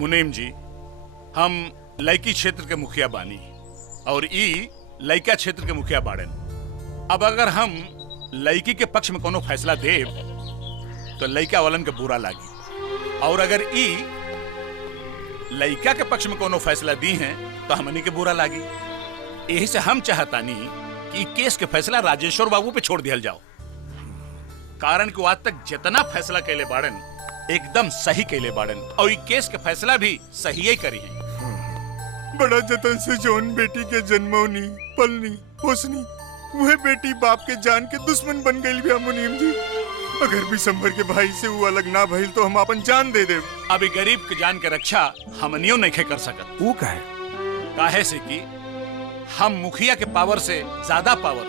मुनीम जी, हम लइकी क्षेत्र के मुखिया बानी और ई लइका क्षेत्र के मुखिया बाड़न। अब अगर हम लइकी के पक्ष में कोनो फैसला देव तो लइका वालन के बुरा लागी, और अगर ई लइका के पक्ष में कोनो फैसला दी हैं तो हमनी के बुरा लागी। यही से हम चाहतानी कि केस के फैसला राजेश्वर बाबू पे छोड़ दिया जाओ, कारण कि आज तक जितना फैसला कैले बाड़न एकदम सही कैले बाड़न और ये केस के फैसला भी सही ही करी है। बड़ा जतन से जौन बेटी के जन्मौनी पलनी पोसनी वह बेटी बाप के जान के दुश्मन बन गई भी मुनीम जी। अगर बिशंबर के भाई से वो अलग ना भइल तो हम अपन जान दे देव। अभी गरीब के जान के रक्षा हमनियों नहीं कर सकत। वो काहे से कि हम मुखिया के पावर से ज्यादा पावर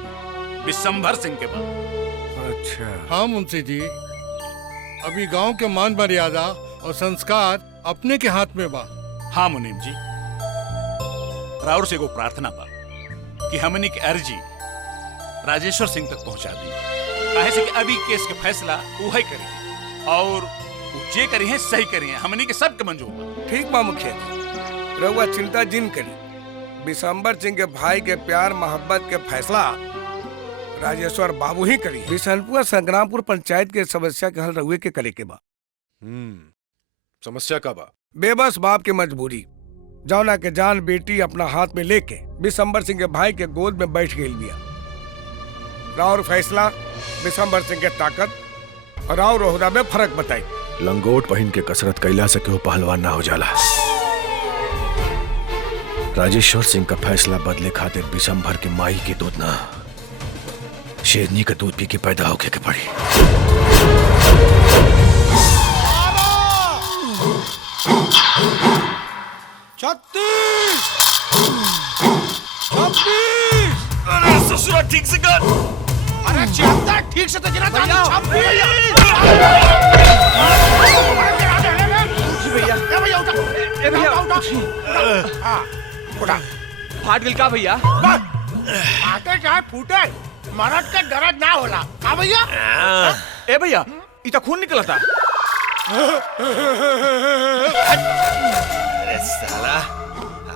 बिशंबर सिंह के पास। अच्छा। हाँ मुंशी जी, अभी गांव के मान मर्यादा और संस्कार अपने के हाथ में बा। हाँ मुनीम जी, राउर से को प्रार्थना बा कि हमनी की अर्जी राजेश्वर सिंह तक पहुंचा दी। काहे से कि अभी केस के फैसला वही करेंगे और जे करी है सही करी है, हमनी के सबके मंजूर बा। ठीक बा मुखिया जी, रउआ चिंता जिन करी। बिशंबर सिंह के भाई के प्यार मोहब्बत के फैसला राजेश्वर बाबू ही करी। बिशनपुर संग्रामपुर पंचायत के समस्या के हल रउए के करे के बा। समस्या का बा? बेबस बाप की मजबूरी, जौना के जान बेटी अपना हाथ में लेके बिशंबर सिंह के भाई के गोद में बैठ गई बिया। राउर फैसला बिशंबर सिंह के ताकत और राउर ओहदा में फर्क बताई। लंगोट पहन के कसरत कैला से क्यों पहलवान ना हो जाला। राजेश्वर सिंह का फैसला बदले खातिर बिशंबर के माई के दूध ना शेरनी का दूध पी के पैदा होके के पड़ी। अरे ससुरा ठीक से कर। अरे 76 ठीक से तो गिना था। 26 भैया उठा फाट गिल का भैया? आटे चाहे फूटे मरद के दर्द ना होला का भैया? ए भैया इतना खून निकलता। अरे साला,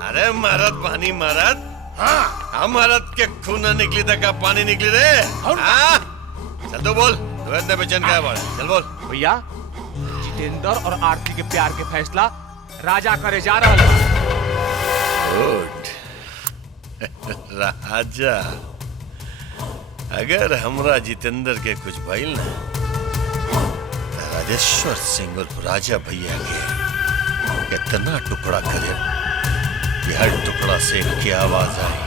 अरे मरद पानी मरद। हाँ हम मरद के खून न निकली तक का पानी निकली रे। हाँ चल तो बोल, तू इतने बेचैन क्या है? चल बोल। भैया जितेंद्र और आरती के प्यार के फैसला राजा करे जा रहा है। राजा, अगर हमरा जितेंद्र के कुछ भइल ना, राजेश्वर सिंह और राजा भैया के कितना टुकड़ा करे कि हर टुकड़ा से इनकी आवाज आई,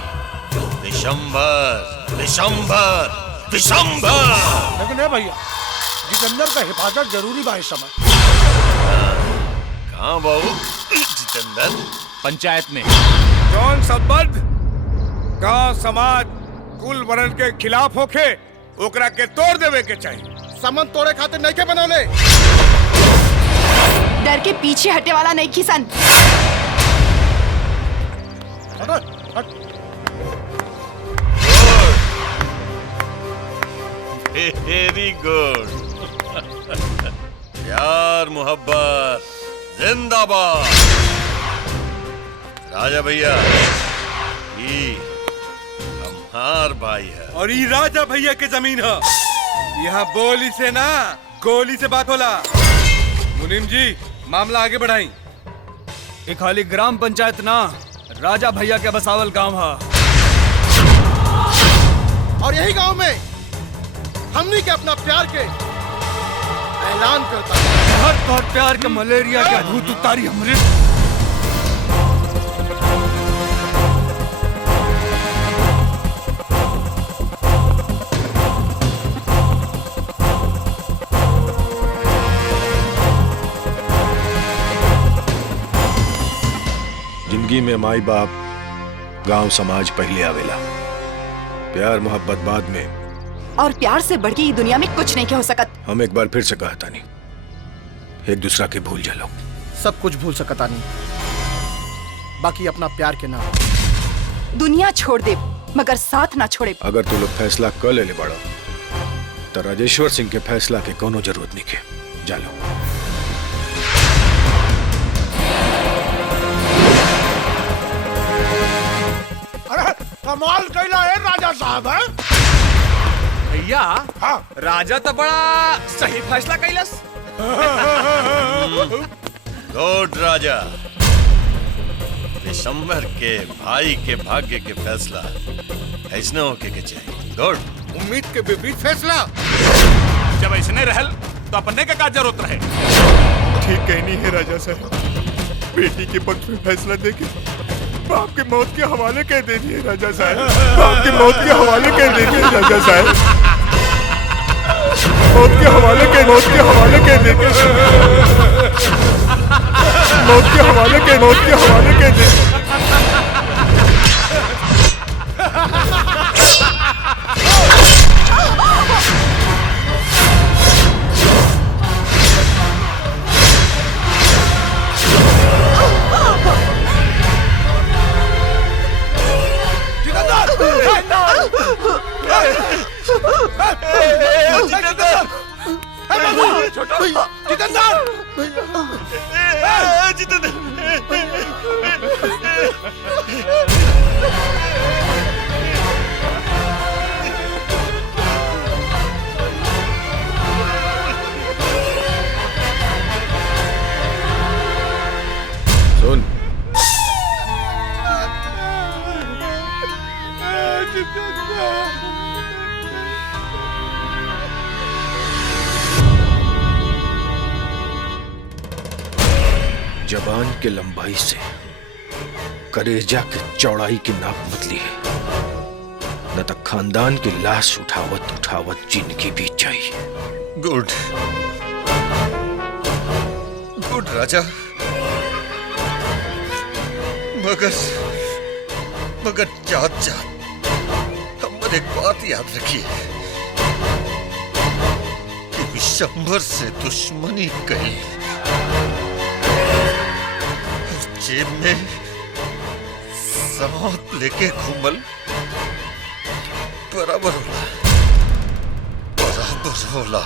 बिशंबर बिशंबर बिशंबर। लेकिन है भैया, जितेंद्र का हिफाजत जरूरी बा इस समय। कहाँ बाबू जितेंद्र? पंचायत में। जौन संबंध गांव समाज कुल वर्ण के खिलाफ होके ओकरा के तोड़ देवे के चाहिए। संबंध तोड़े खातिर नहीं के बनौले। डर के पीछे हटे वाला नहीं किसान। Very good. प्यार मोहब्बत जिंदाबाद। राजा भैया ये हमार भाई है और ये राजा भैया के जमीन है। यहाँ बोली से ना गोली से बात होला। मुनीम जी मामला आगे बढ़ाई। ये खाली ग्राम पंचायत ना, राजा भैया के बसावल गांव है। और यही गांव में हमनी के अपना प्यार के ऐलान करता है। बहुत बहुत प्यार के मलेरिया के भूत उतारी हमरे। जिंदगी में माई बाप गांव समाज पहले आवेला, प्यार मोहब्बत बाद में। और प्यार से बढ़ के ये दुनिया में कुछ नहीं के हो सकत। हम एक बार फिर से कहा था नहीं, एक दूसरा के भूल जा लो। सब कुछ भूल सकता नहीं, बाकी अपना प्यार के नाम। दुनिया छोड़ दे मगर साथ ना छोड़े। अगर तू लोग फैसला कर ले बड़ा तो राजेश्वर सिंह के फैसला के कोनो जरूरत नहीं के। जा लो। कमाल कैला है राजा साहब है। भैया हाँ। राजा तो बड़ा सही फैसला कैलस। गुड राजा। दिसंबर के भाई के भाग्य के फैसला ऐसने होके के चाहिए। गुड। उम्मीद के विपरीत फैसला। जब ऐसने रहल तो अपने का क्या जरूरत रहे। ठीक कहनी है राजा साहब। बेटी के पक्ष में फैसला देके बाप के मौत के हवाले कह दे दिए राजा साहब। बाप के मौत के हवाले कह दे दिए राजा साहब। मौत के हवाले कह दे के मौत के हवाले कह दे। सुन, जबान के लंबाई से कलेजा के चौड़ाई की नाप मत ली है, न तो खानदान की लाश उठावत उठावत जिंदगी बीत जाए। गुड गुड राजा। मगर जात जात हम एक बात याद रखिए कि विशंभर से दुश्मनी कही जेब में सांप लेके घूमल बराबर होला।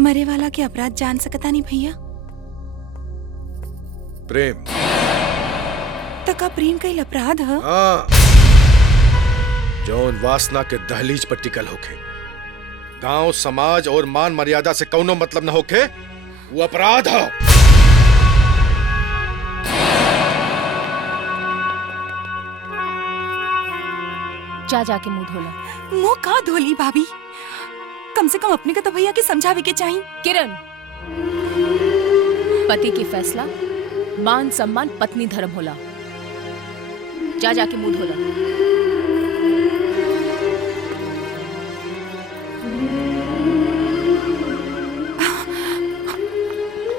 मरे वाला के अपराध जान सकता नहीं भैया। प्रेम। तका प्रेम कईल अपराध है। हाँ, जौन वासना के दहलीज पर टिकल होके, गांव समाज और मान मर्यादा से कौनो मतलब न होके, वो अपराध है। जा जाके मुंह धोला। मुंह का धोली भाभी? कम से कम अपने का तो भैया के समझावे के चाहिए। किरण, पति की फैसला मान सम्मान पत्नी धर्म होला। जा जाके मुंह धोला।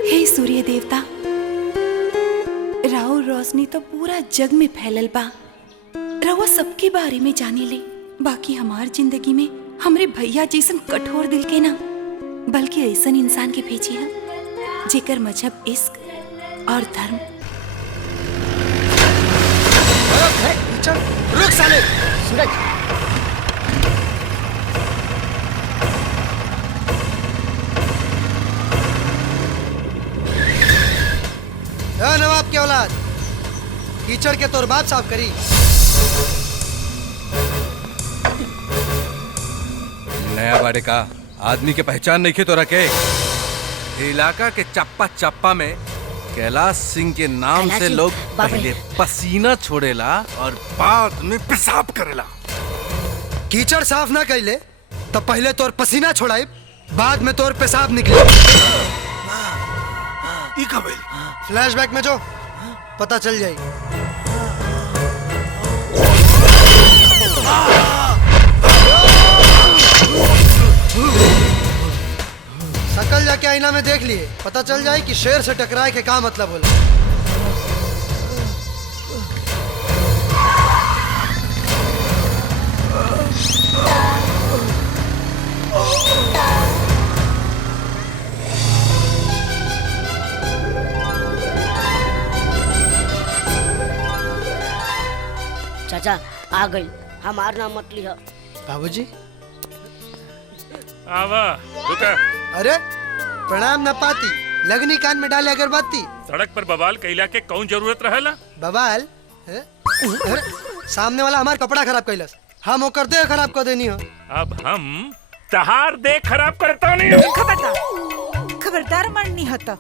हे सूर्य देवता, राव रोशनी तो पूरा जग में फैलल बा। रवा सबके बारे में जाने ले, बाकी हमार जिंदगी में हमरे भैया जैसन कठोर दिल के ना, बल्कि ऐसन इंसान के भेजी है जेकर मजहब इश्क और धर्म। रुक साले। सूरज, नवाब के औलाद, कीचड़ के तोर बाप साफ करी। नया बाड़े का आदमी के पहचान नहीं खे तो रखे। इलाका के चप्पा चप्पा में कैलाश सिंह के नाम से लोग पहले पसीना छोड़ेला और बाद में पेशाब करेला। कीचड़ साफ ना कैले तब पहले तोर पसीना छोड़ाई, बाद में तोर पेशाब निकले। फ्लैशबैक में जो पता चल जाए। सकल जाके आईना में देख लिए, पता चल जाए कि शेर से टकराए के क्या मतलब होला। चाचा आ गई, हमार नाम मत लिया। बाबूजी। आवा रुका। अरे प्रणाम न पाती, लगनी कान में डाले अगरबत्ती। सड़क पर बवाल कैला के कौन जरूरत रहेला? बवाल? अरे सामने वाला हमार कपड़ा खराब कैलस, हम ओकर देह खराब कर देनी हो। अब हम तहार देह खराब करता नहीं हो। खबरदार, खबरदार मरनी होता।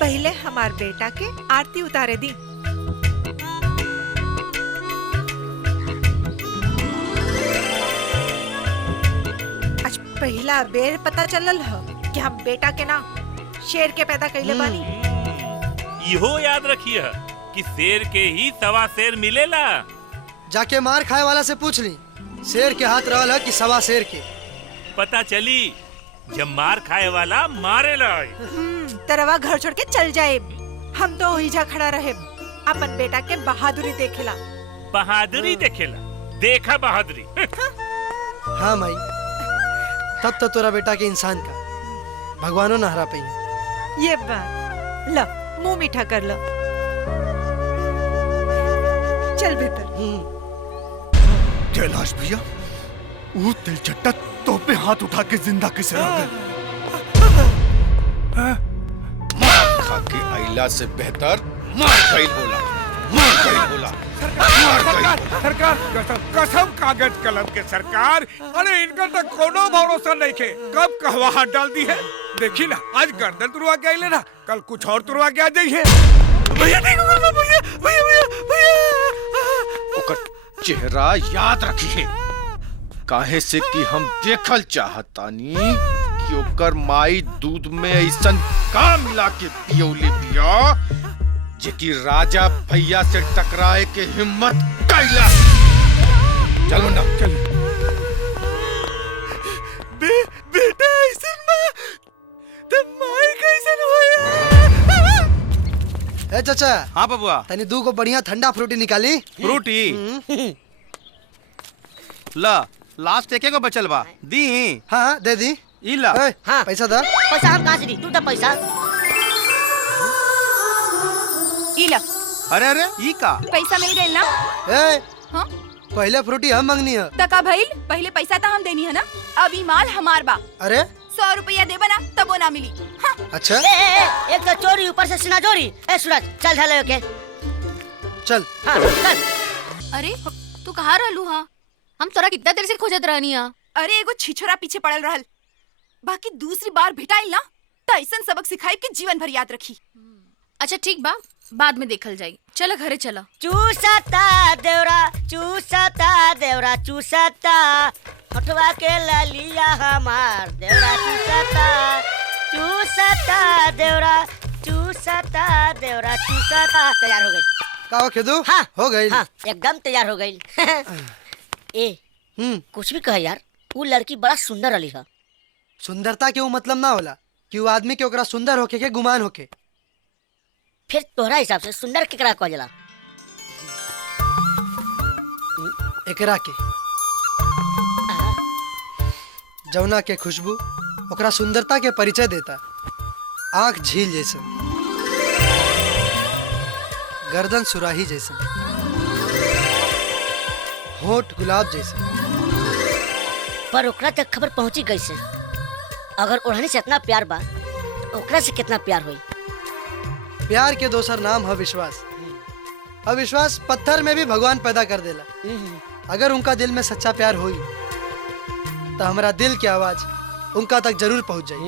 पहले हमार बेटा के आरती उतारे दी। आज पहला बेर पता चलल ह कि हम बेटा के ना शेर के पैदा कैले बानी। इहो याद रखिए कि शेर के ही सवा शेर मिलेला। जाके मार खाए वाला से पूछ ली, शेर के हाथ रहल है कि सवा शेर के। पता चली जब मार खाए वाला मारेला। तरवा घर छोड़ के चल जाए, हम तो हिजा खड़ा रहे, अपन बेटा के बहादुरी देखेला। बहादुरी देखेला? देखा बहादुरी। हाँ माई, तब तो तोरा बेटा के इंसान का भगवानो न हरा पाई। ये बात लो, मुंह मीठा कर लो। चल भीतर। कैलाश भैया, वो तिलचट्टा तो पे हाथ उठा के जिंदा कैसे रह गए? मार खा के आइला से बेहतर मार गइल होला, मार गइल होला, मार गइल। सरकार कसम कागज कलम के सरकार। अरे इनका तो कोनो भरोसा नहीं के, कब कहवा हाथ डाल दी है। देखी ना, आज गर्दन तुरवा के आइले ना, कल कुछ और तुरवा के आ जाइए। भैया नहीं भैया भैया भैया भैया। ओकर चेहरा याद रखिए, काहे से कि हम देखल चाहतानी कि ओकर माई दूध में ऐसन का मिला के पियौले बिया जेकि राजा भैया से टकराए के हिम्मत कैला। चलो ना चल। बेटा ऐसन बा त माई कैसन होया? ए चाचा। हाँ बबुआ। तनी दू को बढ़िया ठंडा फ्रूटी निकाली। फ्रूटी? ला, लास्ट एके को बचल बा, दी? हाँ दे दी। इला। हाँ। पैसा दे। पैसा हम कहाँ से दी? तू तो पैसा। इला। अरे अरे ई का? पैसा मिल गई ना? ए, हाँ? पहले फ्रूटी हम मंगनी है। तका भइल, पहले पैसा तो हम देनी है ना, अभी माल हमार बा। अरे 100 रुपया देबा ना तब वो ना मिली। हाँ? अच्छा। एक तो चोरी ऊपर से सीना चोरी। ए सूरज चल ढले के। चल। हाँ चल। अरे तू कहाँ रहलू? हाँ, हम तोरा कितना देर से खोजत रहनी है। अरे एगो छिछोरा पीछे पड़ल रहल, बाकी दूसरी बार भेटाइल ना तो ऐसा सबक सिखाई कि जीवन भर याद रखी। अच्छा ठीक बा, बाद में देखल जाई। चलो घरे चलो। चूसता देवरा, चूसता देवरा, चूसता हटवा के ललिया हमार देवरा, चूसता चूसता देवरा, चूसता देवरा, चूसता। तैयार हो गई। का हो खेदू? हाँ हो गई। हाँ एकदम तैयार हो गई। ए कुछ भी कहे यार, वो लड़की बड़ा सुंदर रही है। सुंदरता के वो मतलब ना होला कि वो आदमी के ओकरा सुंदर होके के गुमान होके। फिर तोहरा हिसाब से सुंदर केकरा कहल जाला? एकरा के जौना के खुशबू ओकरा सुंदरता के परिचय देता। आंख झील जैसा, गर्दन सुराही जैसा, होठ गुलाब जैसा। पर ओकरा तक खबर पहुंची कैसे? अगर ओढ़नी से इतना प्यार बा तो ओकरा से कितना प्यार होई? प्यार के दोसर नाम है विश्वास। अविश्वास पत्थर में भी भगवान पैदा कर देला। अगर उनका दिल में सच्चा प्यार होई तो हमारा दिल की आवाज उनका तक जरूर पहुंच जाए।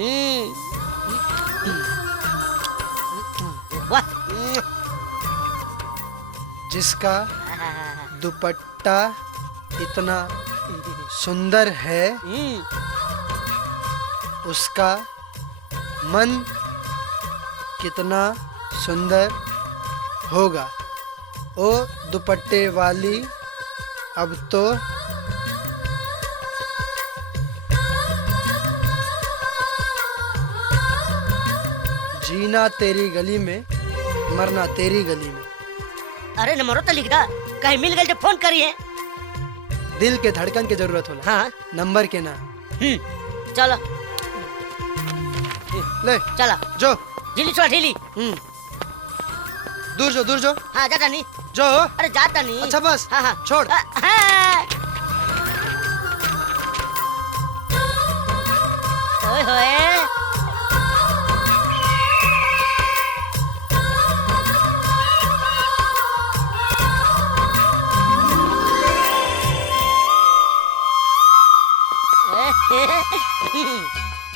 जिसका दुपट्टा इतना सुंदर है, उसका मन कितना सुंदर होगा। ओ दुपट्टे वाली, अब तो जीना तेरी गली में, मरना तेरी गली में। अरे नंबरों तो लिख दा, कहीं मिल गई तो फोन करिए। दिल के धड़कन की जरूरत होला। हाँ नंबर के ना। चलो ले चला जो ढीली छोड़ा ढीली। दूर जो दूर जो। हाँ जा नहीं जो अरे जाता नहीं। अच्छा बस हाँ हाँ छोड़। ओए होए।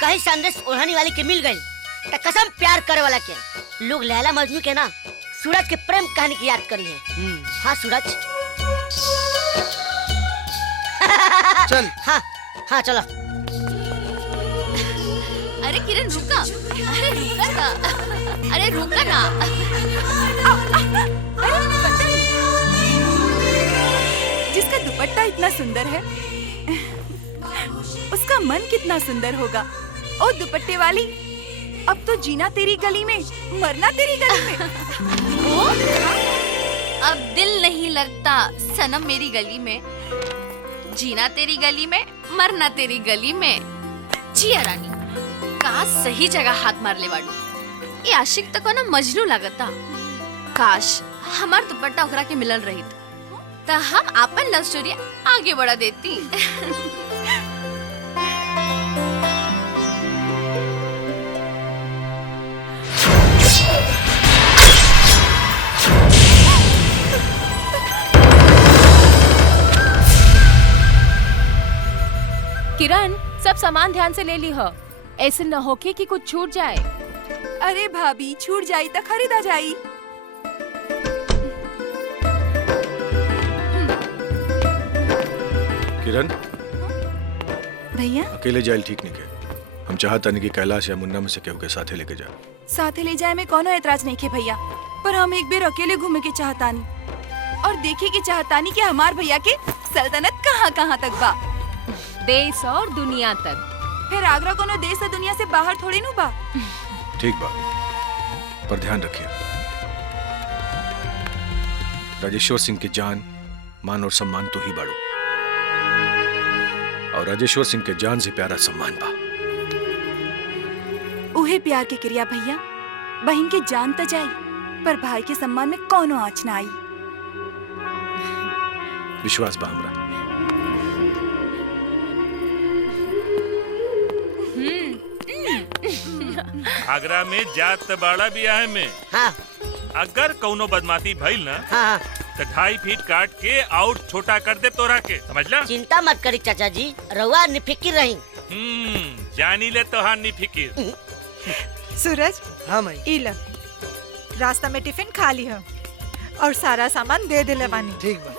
कहीं संदेश ओढ़ाने वाली के मिल गई तो कसम प्यार करे वाला के लोग लैला मजनू के ना सूरज के प्रेम कहानी की याद करी है। हाँ सूरज। चल। हाँ हाँ चलो। अरे किरण रुका, अरे रुका ना, अरे रुका ना। जिसका दुपट्टा इतना सुंदर है उसका मन कितना सुंदर होगा। ओ दुपट्टे वाली, अब तो जीना तेरी गली में, मरना तेरी गली में। ओ? अब दिल नहीं लगता सनम मेरी गली में, जीना तेरी गली में, मरना तेरी गली में। जिया रानी, काश सही जगह हाथ मार ले वाडू। ये आशिक तक ना मजनू लगता। काश हमार दुपट्टा ओकरा के मिलल रही तो हम अपन लव स्टोरी आगे बढ़ा देती। किरण, सब सामान ध्यान से ले ली हो, ऐसे न होके कि कुछ छूट जाए। अरे भाभी, छूट जाई तो खरीदा जाई। किरण, भैया अकेले जाइल ठीक नहीं के। हम चाहता नहीं कि कैलाश या मुन्ना में से केहू के साथे लेके जा। साथे ले जाए में कोनो एतराज नहीं के भैया, पर हम एक बेर अकेले घूमे के चाहतानी और देखे के चाहतानी कि हमार भैया के सल्तनत कहाँ कहाँ तक बा। देश और दुनिया तक। फिर आगरा कोनो देश और दुनिया से बाहर थोड़ी नु बा। ठीक बा, पर ध्यान रखिए राजेश्वर सिंह की जान, मान और सम्मान तो ही बाड़ू, और राजेश्वर सिंह के जान से प्यारा सम्मान बा। उहे प्यार के क्रिया भैया, बहन के जान तो जाई पर भाई के सम्मान में कोनो आँच ना आई। विश्वास बा हमरा। आगरा में जात बाड़ा बियाह में हाँ। अगर कौनो बदमाशी भइल ना हाँ। तो 2.5 फीट काट के और छोटा कर दे तोरा के, समझला? चिंता मत करी चाचा जी, रउआ निफिकिर रही। जानी ले तो हाँ निफिकिर। सूरज। हाँ माई। इला रास्ता में टिफिन खा ली हो और सारा सामान दे दिले बानी। ठीक बा।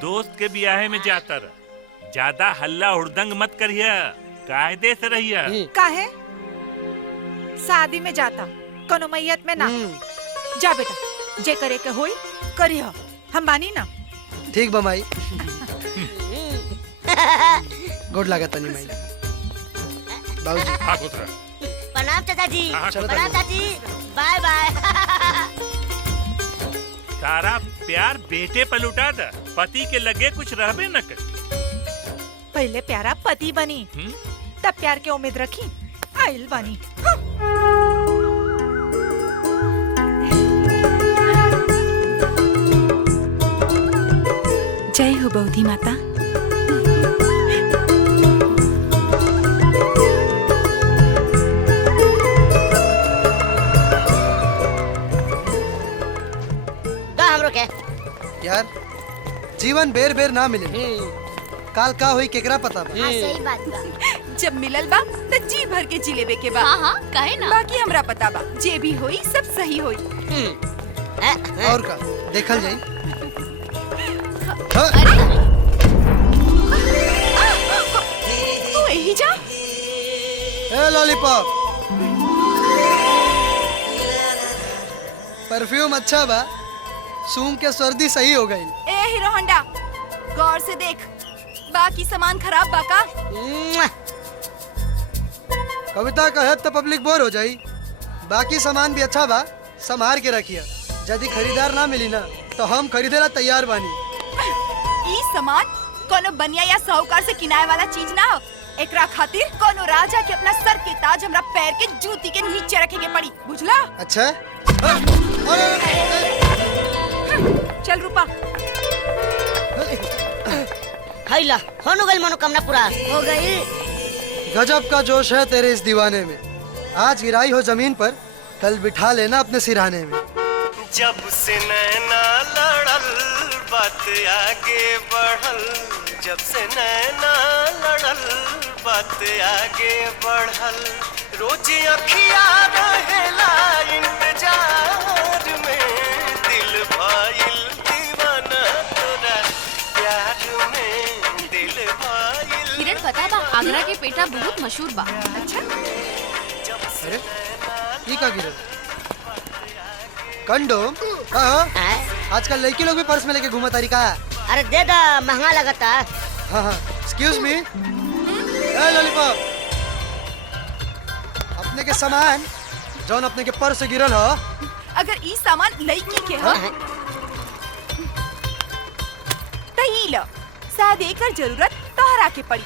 दोस्त के बियाहे में जाता रह, ज्यादा हल्ला हुड़दंग मत करिया, कायदे से रहिया। काहे? शादी में जाता, कोनो मैयत में ना। जा बेटा, जे करे के होई करी हो, हम बानी ना। ठीक बा माई। गुड लागत नहीं माई। बाबूजी। हाँ पुत्र। प्रणाम चाचा जी। चलो प्रणाम चाची। By by. तारा प्यार बेटे पर लुटा था, पति के लगे कुछ रहबे न कर। पहले प्यारा पति बनी, तब प्यार के उम्मीद रखी, आइल बानी। जय हो बौधी माता। यार जीवन बेर बेर ना मिले, काल का हुई केकरा पता बा। हाँ, सही बात बा। जब मिलल बा तो जी भर के जी लेवे के बा। हाँ हाँ, काहे ना। बाकी हमरा पता बा, जे भी होई सब सही होई। और का देखल जाई। तू यही जा। ए लॉलीपॉप, परफ्यूम अच्छा बा, सूम के सर्दी सही हो गई। ए हीरो होंडा, गौर से देख, बाकी सामान खराब बा का? कविता कहे तो पब्लिक बोर हो जाई। बाकी सामान भी अच्छा बा, संभार के रखिए। यदि खरीदार ना मिली ना तो हम खरीदेला तैयार बानी। ई सामान कोनो बनिया या साहूकार से किनाए वाला चीज ना हो। एकरा खातिर कोनो राजा के अपना सर के ताज हमरा पैर के जूती के नीचे रखे के पड़ी, बुझला? अच्छा। चल रूपा। हैला हो गई मनोकामना पूरा हो गई। गजब का जोश है तेरे इस दीवाने में। आज गिराई हो जमीन पर, कल बिठा लेना अपने सिरहाने में। जब से नैना लड़ल बात आगे बढ़ल, जब से नैना लड़ल बात आगे बढ़ल, रोज अखिया रहेला इंतजार में, दिल भइल दीवाना तोरा प्यार में, दिल भइल। किरण पता बा आगरा के पेटा बहुत मशहूर बा। अच्छा अरे ये का गिरे कंडोम? हाँ आजकल लड़की लोग भी पर्स में लेके घूमा तारी का। अरे दे दा, महंगा लगता। हाँ हाँ एक्सक्यूज मी लॉलीपॉप, अपने के सामान जौन अपने के पर्स से गिरल हो, अगर ई सामान लड़की के हो तो ई लो, शायद एकर जरूरत तोहरा के पड़ी।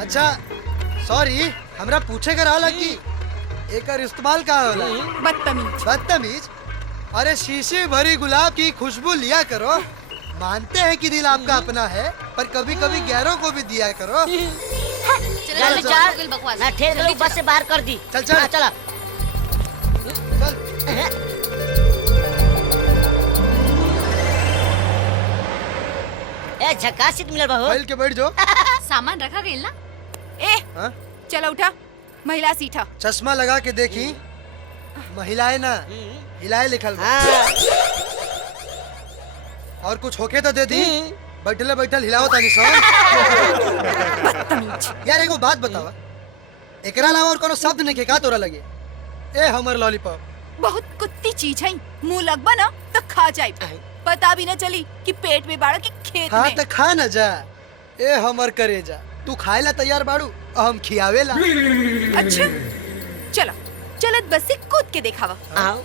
अच्छा सॉरी, हमरा पूछे कर रहा कि एकर इस्तेमाल का होला? बदतमीज। बदतमीज? अरे शीशी भरी गुलाब की खुशबू लिया करो। मानते हैं कि दिल आपका अपना है, पर कभी कभी गैरों को भी दिया करो। चल चल ना ठेर लोग बस से बाहर कर दी। चल चल चला ए झक्का सीट मिलल बा हो। बैठ के बैठ जाओ। सामान रखा गइल ना? ए चलो उठा, महिला सीट है। चश्मा लगा के देखी, महिलाएं ना हिलाए लिखल बा। और कुछ होके तो दे दी, बैठले बैठल हिलाओ तानी सो। यार एगो बात बतावा, एकरा अलावा और कोनो शब्द नहीं के का तोरा लगे? ए हमर लॉलीपॉप बहुत कुत्ती चीज है, मुंह लगबा ना तो खा जाए, पता भी न चली कि पेट में बाड़ा की खेत हाँ में। तो खा न जा। ए हमर करेजा, तू खाए ला तैयार बाड़ू, हम खियावेला। अच्छा चलो चलत बस से कूद के देखावा। आओ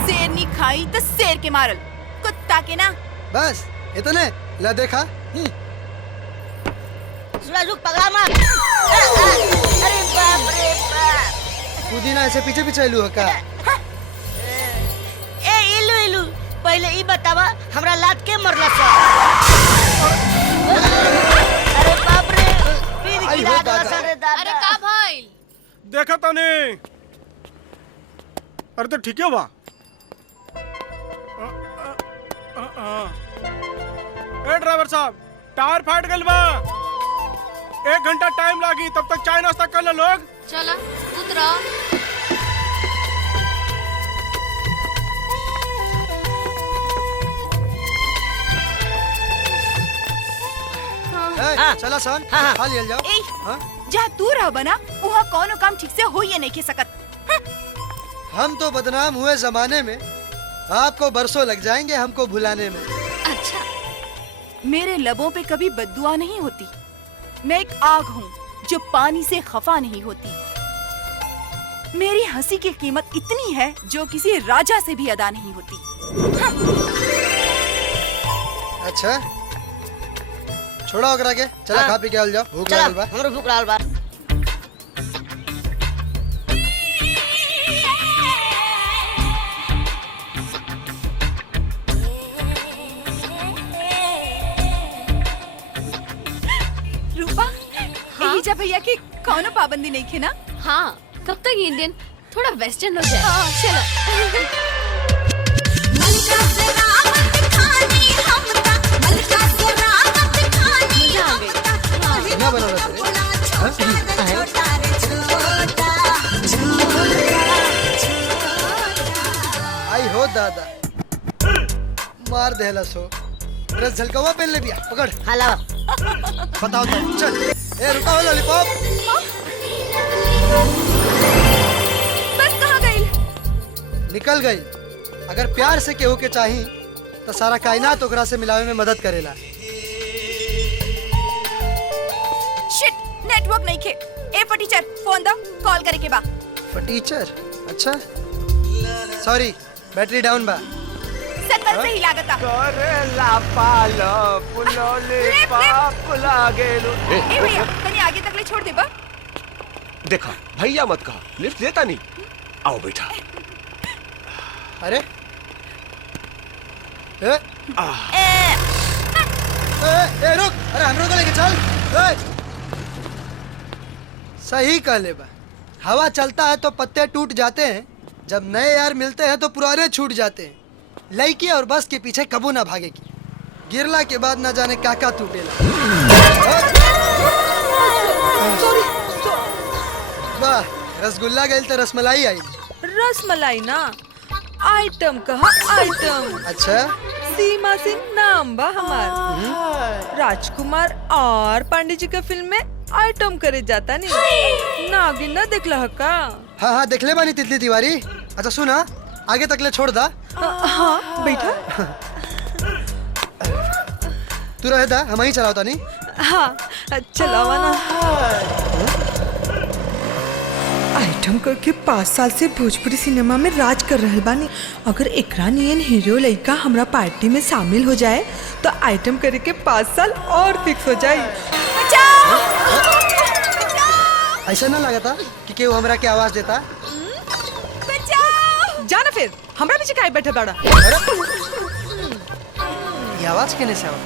शेर नहीं खाई तो शेर के मारल, कुत्ता के ना। बस इतने ला देखा। सूरज रुक, पगला मार। अरे बाप रे बाप, पुदीना ऐसे पीछे पीछे इलू का। ए इलू इलू, पहले ई बतावा हमरा लात के मरला से। अरे बाप रे, पीर की दाद रे दादा। अरे का भइल? देखा तो नहीं। अरे तो ठीक है बा। ए ड्राइवर साहब, टायर फाट गइल बा, 1 घंटा टाइम लागी, तब तक चाय नाश्ता कर ले लोग। चला उतरा। चला सन खा लिया जाओ। ए जहाँ तू रह बना वहाँ कौन काम ठीक से हो ये नहीं के सकत। हम तो बदनाम हुए जमाने में, आपको बरसों लग जाएंगे हमको भुलाने में। अच्छा मेरे लबों पे कभी बद्दुआ नहीं होती, मैं एक आग हूँ जो पानी से खफा नहीं होती। मेरी हंसी की कीमत इतनी है जो किसी राजा से भी अदा नहीं होती। अच्छा छोड़ा ओकरा के, चला खा पी के आल जाओ, भूख लागल बा। हमरो भूख लागल बा। रूपा हीजा भैया की कौनो पाबंदी नहीं खे ना? हाँ, कब तक इंडियन थोड़ा वेस्टर्न हो जाए। हाँ, चलो। ना बना आई हो दादा, मार देला सो। ड्रेस झलकवा पहन ले बिया, पकड़। हाँ लाओ। बताओ तो चल। ए रुका हो लॉलीपॉप। बस कहाँ गई? निकल गई। अगर प्यार से केहू के चाही तो सारा कायनात ओकरा से मिलावे में मदद करेला। शिट, नेटवर्क नहीं खे। ए फटीचर फोन दो, कॉल करे के बा। फटीचर? अच्छा सॉरी, बैटरी डाउन बा। सत्तर से ही लागता। करेला पालो पुलोले पाप लागेलो। ए भैया तनी आगे तक ले छोड़ दे बा। देखा भैया मत कहा, लिफ्ट देता नहीं। आओ बेटा। अरे ए, रुक, अरे हमरो को लेके चल। सही कह ले बा, हवा चलता है तो पत्ते टूट जाते हैं, जब नए यार मिलते हैं तो पुराने छूट जाते हैं। लड़की और बस के पीछे कबू ना भागेगी, गिरला के बाद ना जाने क्या क्या टूटेला। वाह, रसगुल्ला गई तो रसमलाई आई। रसमलाई ना, आइटम कहा आइटम। अच्छा, सीमा सिंह नाम बा हमार। राजकुमार और पांडे जी का फिल्म में आइटम करे जाता नहीं। नागिन ना देखला का? हाँ हाँ देख ले बानी तितली तिवारी। अच्छा सुना, आगे तक ले छोड़ दा। हाँ बैठा। तू रहे दा, हम ही चलाओ तानी। हाँ चलावा ना। आइटम करके 5 साल से भोजपुरी सिनेमा में राज कर रहल बानी। अगर एकरा नियन हीरो लड़का हमरा पार्टी में शामिल हो जाए तो आइटम करे के 5 साल और फिक्स हो जाए। ऐसा ना लगा था कि केहू हमरा के आवाज देता। जाना फिर, हमरा पीछे काहे बैठा बड़ा? ये आवाज केने से आवत?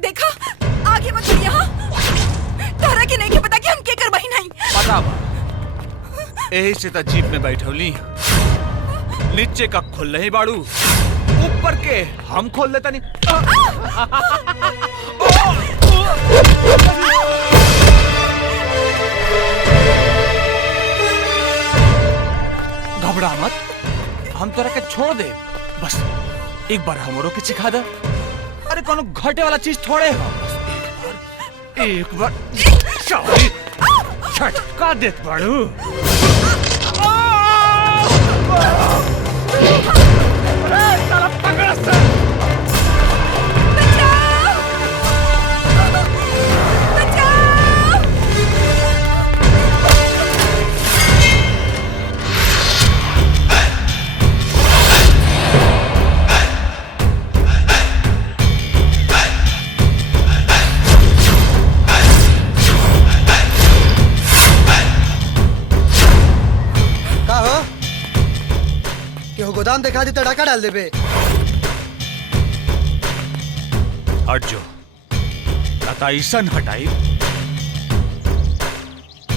देखा, आगे मत बढ़िया। तोहरा के नहीं के पता कि हम के करवाही नहीं। पता बा, यही से तो जीप में बैठौली। नीचे का खोल रही बाड़ू, ऊपर के हम खोल लेता नहीं। घबरा मत, हम तोरा के छोड़ दे। बस एक बार हमरो के सिखा दे। अरे कोनो घटे वाला चीज थोड़े हो। एक बार सॉरी झटका देत बाड़ू। गोदाम दिखा दी तो डाका डाल दे बे। हट जो, ऐसन हटाई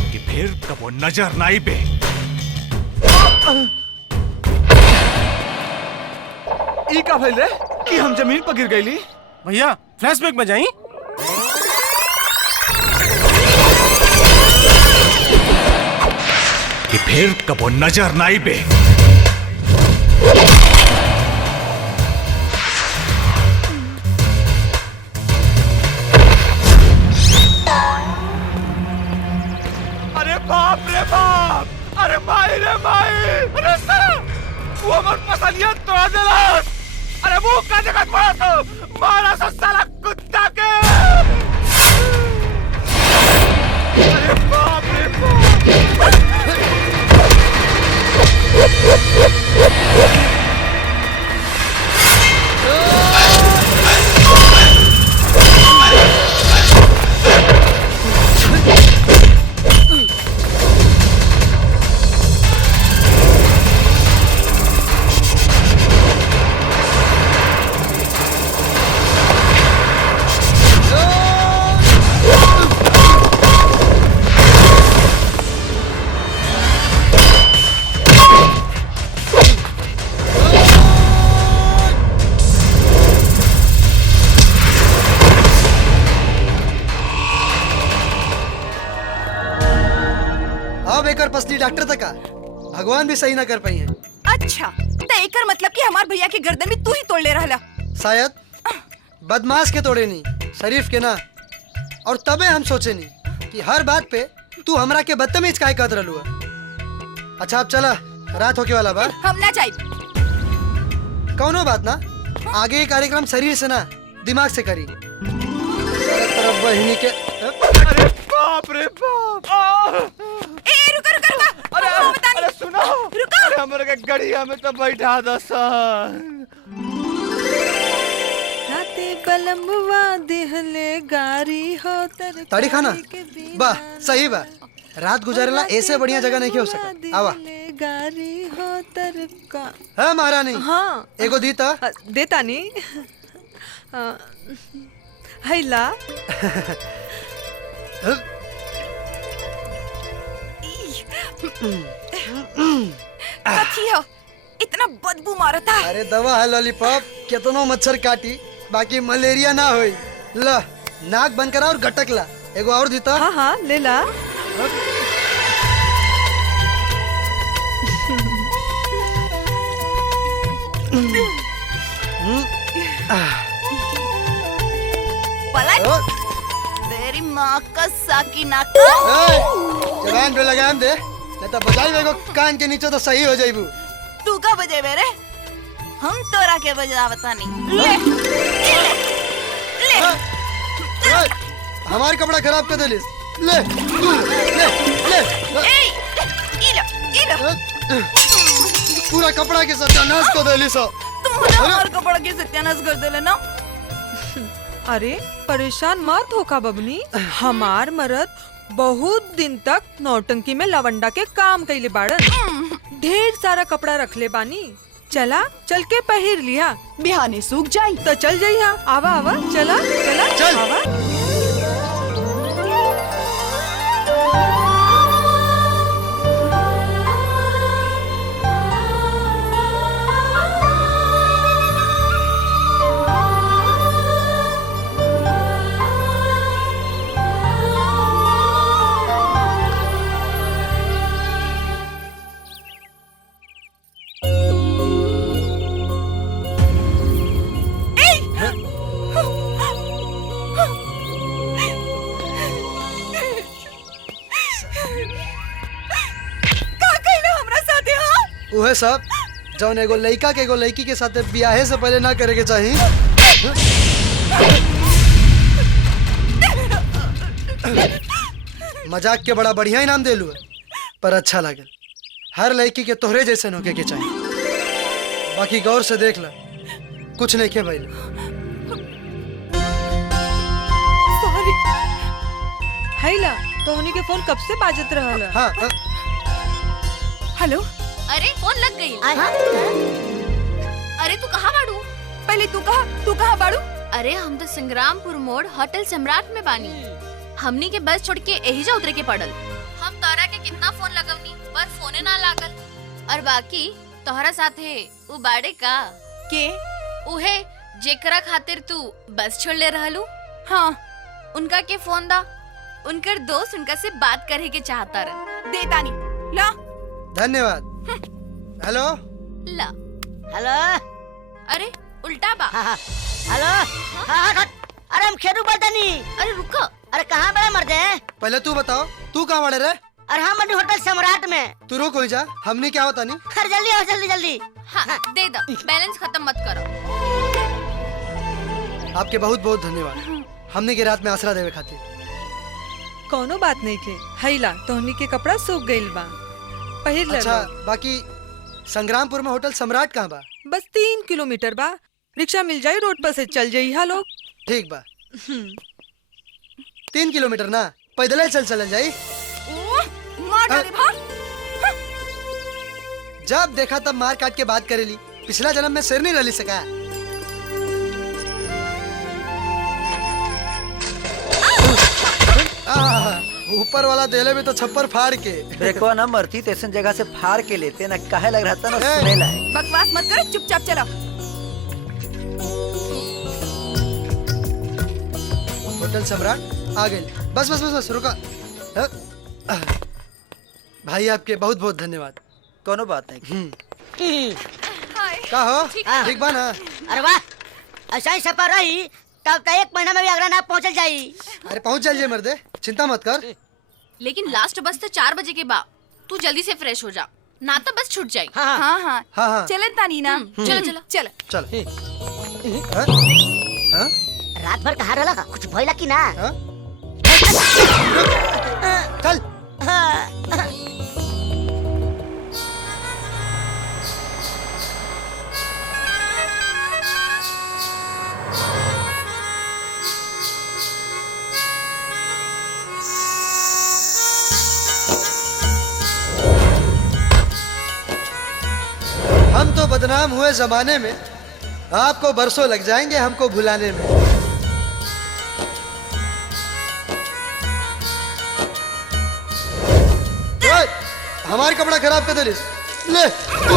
कि फिर कबो नजर ना आई बे। ई का भइल रे कि हम जमीन पर गिर गईली? भैया फ्लैशबैक में जाई। कि फिर कबो नजर ना आई बे। अरे बाप रे बाप, अरे माई रे माई, अरे साला वो हमर पसलियत तोड़ देलस। अरे वो का जगह पड़ा तो मारा सा साला कुत्ता के। अरे बाप रे बाप। पसली डॉक्टर तक भगवान भी सही ना कर पाई है। अच्छा, तो एकर मतलब कि हमार भैया के गर्दन भी तू ही तोड़ ले रहला। शायद बदमाश के तोड़े नहीं, शरीफ के ना। और तबे हम सोचे नहीं कि हर बात पे तू हमरा के बदतमीज काहे कहत रहलू। अच्छा अब चला, रात होके वाला बा। हम ना जाई। कौनो बात ना, आगे ये कार्यक्रम शरीर से ना दिमाग से करी। तरफ बहिनी के। अरे बाप रे बाप। अरे सुनो, अरे हमरे के गड़िया में तो बैठा दो सर। राते बलमवा दिहले गारी हो तर ताड़ी खाना वाह सही बा। रात गुजारेला ऐसे बढ़िया जगह नहीं हो सका। आवा। गारी हो तरका। हाँ महारानी। हाँ एगो दीता। देता नहीं। हैला। कथी हो इतना बदबू मारता। अरे दवा है लॉलीपॉप, कितनो मच्छर काटी बाकी मलेरिया ना होई। ला नाक बंद करा और गटक ला। एगो और दीता। हाँ हाँ ले ला। पलट तेरी माँ का साकी नाका। जवान पे लगाम दे, नहीं तो बजाई एगो कान के नीचे तो सही हो जाइबू। तू का बजे मेरे? हम तोरा के बजावता नहीं। ले ले ले। हमारे कपड़ा खराब कर देलिस। ले ले ले। पूरा कपड़ा के सत्यानाश कर देलिस। तुम हमारे कपड़ा के सत्यानाश कर देले ना। अरे परेशान मत होका बबनी, हमार मर्द बहुत दिन तक नौटंकी में लवंडा के काम कैले बाड़न। ढेर सारा कपड़ा रखले बानी, चला चल के पहिर लिया, बिहाने सूख जाई तो चल जाइया। आवा आवा चला चला चल। आवा। उहे सब जौन एगो लड़का के एगो लड़की के साथ ब्याहे से पहले ना करे के चाहिए। मजाक के बड़ा बढ़िया इनाम देलू है, पर अच्छा लगे। हर लड़की के तोहरे जैसे होके के चाहिए। बाकी गौर से देख ला, कुछ नहीं के भाई। सॉरी। हैला तोहनी के फोन कब से बाजत रहल? हाँ। हेलो। अरे फोन लग गई। अरे तू कहाँ बाड़ू? पहले तू कहाँ बाड़ू? अरे हम तो संग्रामपुर मोड़ होटल सम्राट में बानी। हमनी के बस छोड़ के यही जा उतरे के पड़ल। हम तोरा के कितना फोन लगवनी पर फोने ना लागल। और बाकी तोहरा साथे उ बाड़े का के उहे जेकरा खातिर तू बस छोड़ ले रहलू। हाँ उनका के फोन दा, उनकर दोस्त उनका से बात करे के चाहता रह। दे तानी ला। धन्यवाद। हेलो ला। हेलो। अरे उल्टा बा। हेलो। हाँ अरे हम खेरू बदनी। अरे रुको। अरे कहाँ बड़े मर्दे? पहले तू बताओ, तू कहाँ बड़े रे? अरे हम बनी होटल सम्राट में। तू रुक हो जा, हमने क्या होता नहीं। अरे जल्दी आओ जल्दी जल्दी। हाँ दे दो, बैलेंस खत्म मत करो। आपके बहुत बहुत धन्यवाद, हमने की रात में आसरा देवे खातिर। कोनो बात नहीं के। हैला तोहनी के कपड़ा सूख गइल बा, पहिर ले। अच्छा बाकी संग्रामपुर में होटल सम्राट कहाँ बा? बस 3 किलोमीटर बा, रिक्शा मिल जाई, रोड पर से चल जाई। हा लोग ठीक बा। 3 किलोमीटर ना, पैदल चल जाई। मार डाली भाग। जब देखा तब मार काट के बात करेली। पिछला जन्म में शेर नहीं रली सका। ऊपर वाला देले में तो छप्पर फाड़ के। देखो ना मरती तैसन जगह से फाड़ के लेते ना, काहे लग रहा था ना सुने लाए। बकवास मत करो, चुपचाप चलो। होटल सम्राट आ गए। बस बस बस बस रुका। भाई आपके बहुत बहुत धन्यवाद। कोनो बात नहीं। का हो ठीक बा ना? अरे वाह, ऐसा ही सफर रही तब तो 1 महीना में भी अगला ना पहुँचल जाई। अरे पहुँच जाइए मर्दे, चिंता मत कर। लेकिन लास्ट बस तो 4 बजे के बाद तू जल्दी से फ्रेश हो जा, ना तो बस छूट जाए। हाँ हाँ हाँ, हाँ। चले तानी ना। चलो चलो चलो चल। रात भर कहाँ रहला? कुछ भइला कि ना? चल। बदनाम हुए जमाने में आपको बरसों लग जाएंगे हमको भुलाने में। हमारे कपड़ा खराब कर दे ले तू।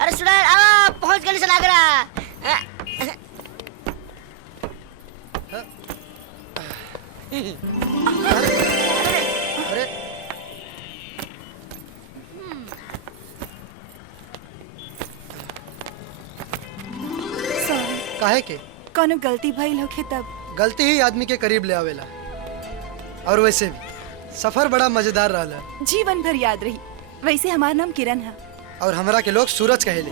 अरे सुना पहुंच गए सनागरा। अरे काहे के कोनो गलती भइल होखे तब। गलती ही आदमी के करीब ले आवेला। और वैसे भी सफर बड़ा मजेदार रहा। जीवन भर याद रही। वैसे हमार नाम किरण है और हमरा के लोग सूरज कहेले।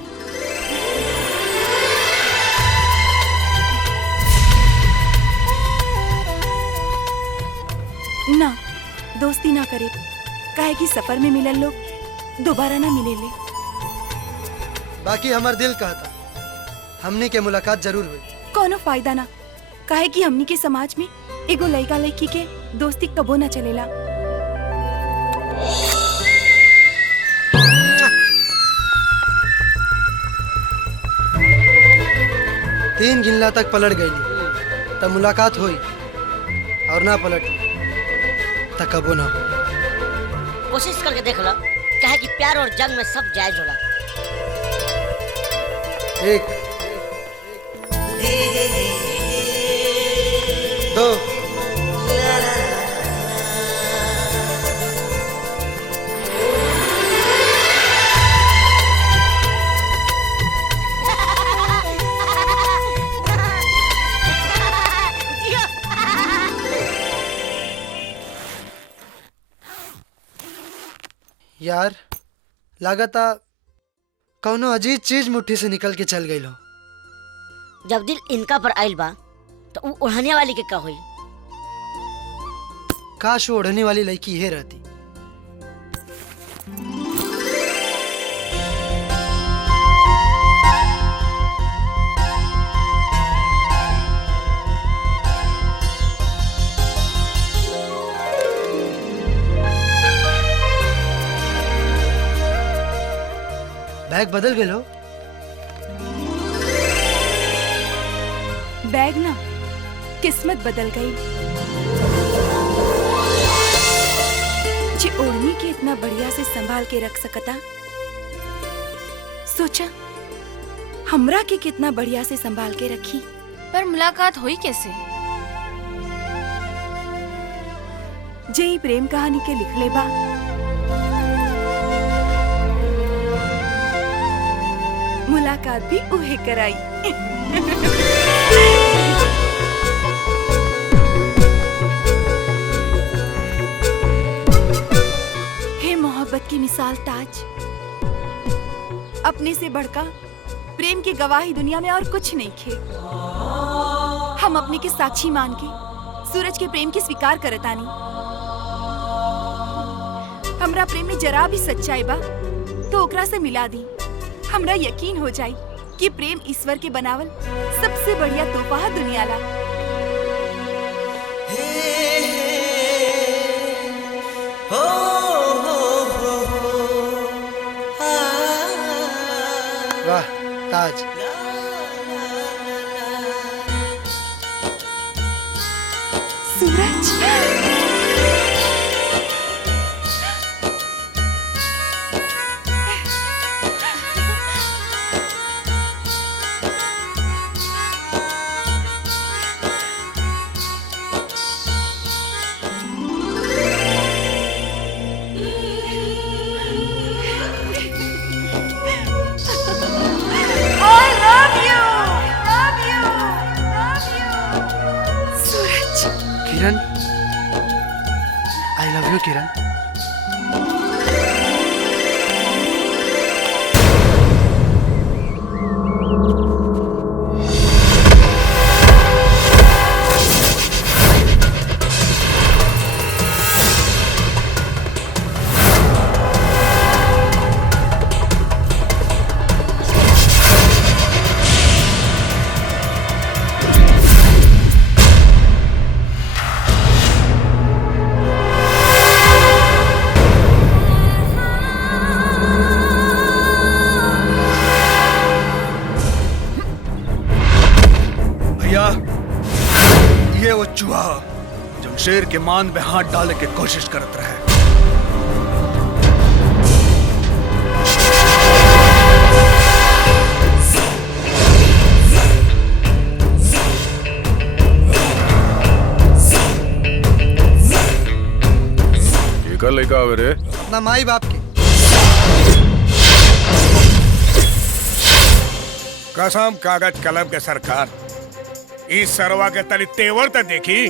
ना दोस्ती ना करे, काहे कि सफर में मिलल लोग दोबारा ना मिलेले। बाकी हमार दिल कहता हमनी के मुलाकात जरूर हुई। कोनो फायदा ना, काहे कि हमनी के समाज में एगो लड़का लड़की के दोस्ती कबो ना चलेला। तीन गिनला तक पलट गई तब मुलाकात हुई और ना पलट तक कबो ना। कोशिश करके देख लो, कहे कि प्यार और जंग में सब जायज होला। एक दो यार लागता कौनो अजीब चीज मुट्ठी से निकल के चल गई हो। जब दिल इनका पर आइल बा तो वो ओढ़ने वाली के का हुई? काश वो ओढ़ने वाली लड़की ये रहती। बैग बदल गए लो। बैग ना, किस्मत बदल गई। जी ओढ़नी के इतना बढ़िया से संभाल के रख सकता, सोचा हमरा के कितना बढ़िया से संभाल के रखी। पर मुलाकात हुई कैसे? जे प्रेम कहानी के लिख ले बा, मुलाकात भी उहे कराई। हे मोहब्बत की मिसाल ताज, अपने से बढ़का प्रेम की गवाही दुनिया में और कुछ नहीं खे। हम अपने के साक्षी मान के सूरज के प्रेम की स्वीकार करतानी। हमरा प्रेम में जरा भी सच्चाई बा तो ओकरा से मिला दी। हमरा यकीन हो जाई कि प्रेम ईश्वर के बनावल सबसे बढ़िया तोहफा है दुनिया ला। वाह ताज, सूरज किरण, आई लव यू किरण। शेर के मान में हाथ डाले के कोशिश करत रहे। कर लेगा रे अपना माई बाप के कसम कागज कलम के सरकार, इस सरवा के तली तेवर तो देखी।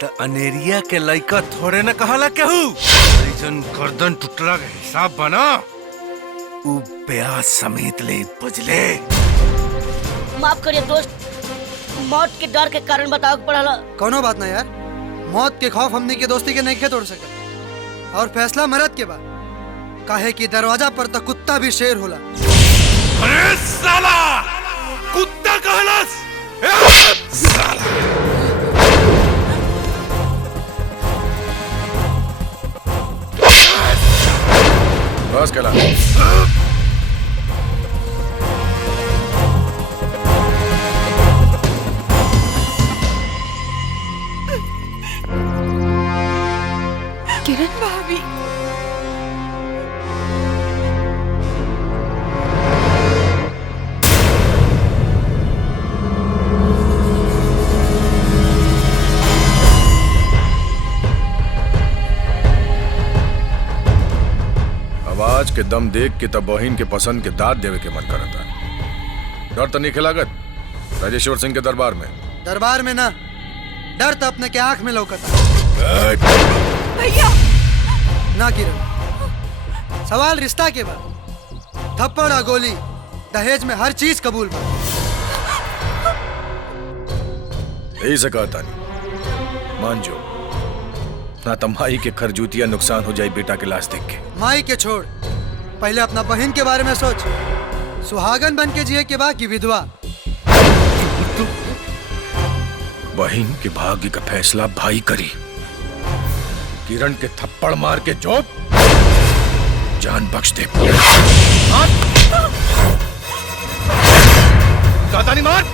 तो अनेरिया के लइका थोड़े न कहाला केहू, जन गर्दन टुटला के हिसाब बना उ ब्याज समेत ले बुझले। माफ करिए दोस्त, मौत के डर के कारण बताओ पड़ला। कोनो बात ना यार, मौत के खौफ हमने के दोस्ती के नहीं के तोड़ सके। और फैसला मरद के बाद, काहे कि दरवाजा पर तो कुत्ता भी शेर होला। अरे साला, कुत्ता कहलास? साला। बस कहला। किरण भाभी, आवाज के दम देख के तब बहिन के पसंद के दाद देवे के मन करता। डर तो नहीं खिलागत राजेश्वर सिंह के दरबार में? दरबार में ना, डर तो अपने के आंख में लौकता। भैया ना किरण, सवाल रिश्ता के बाद थप्पड़ और गोली दहेज में हर चीज कबूल बा। यही से कहता नहीं, मान जो ना तमाई के खरजूतिया नुकसान हो जाए बेटा के लाश देख के। माई के छोड़, पहले अपना बहन के बारे में सोच। सुहागन बन के जिए के बाद की विधवा। बहन के भाग्य का फैसला भाई करी। किरण के थप्पड़ मार के जो जान बख्श दे। कहता नहीं मार,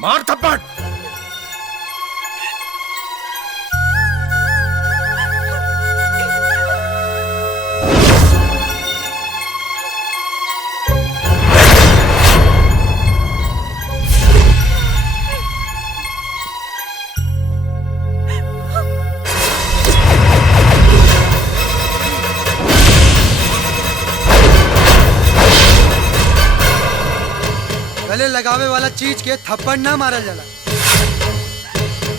मार थप्पड़। गले लगावे वाला चीज के थप्पड़ ना मारा जाला।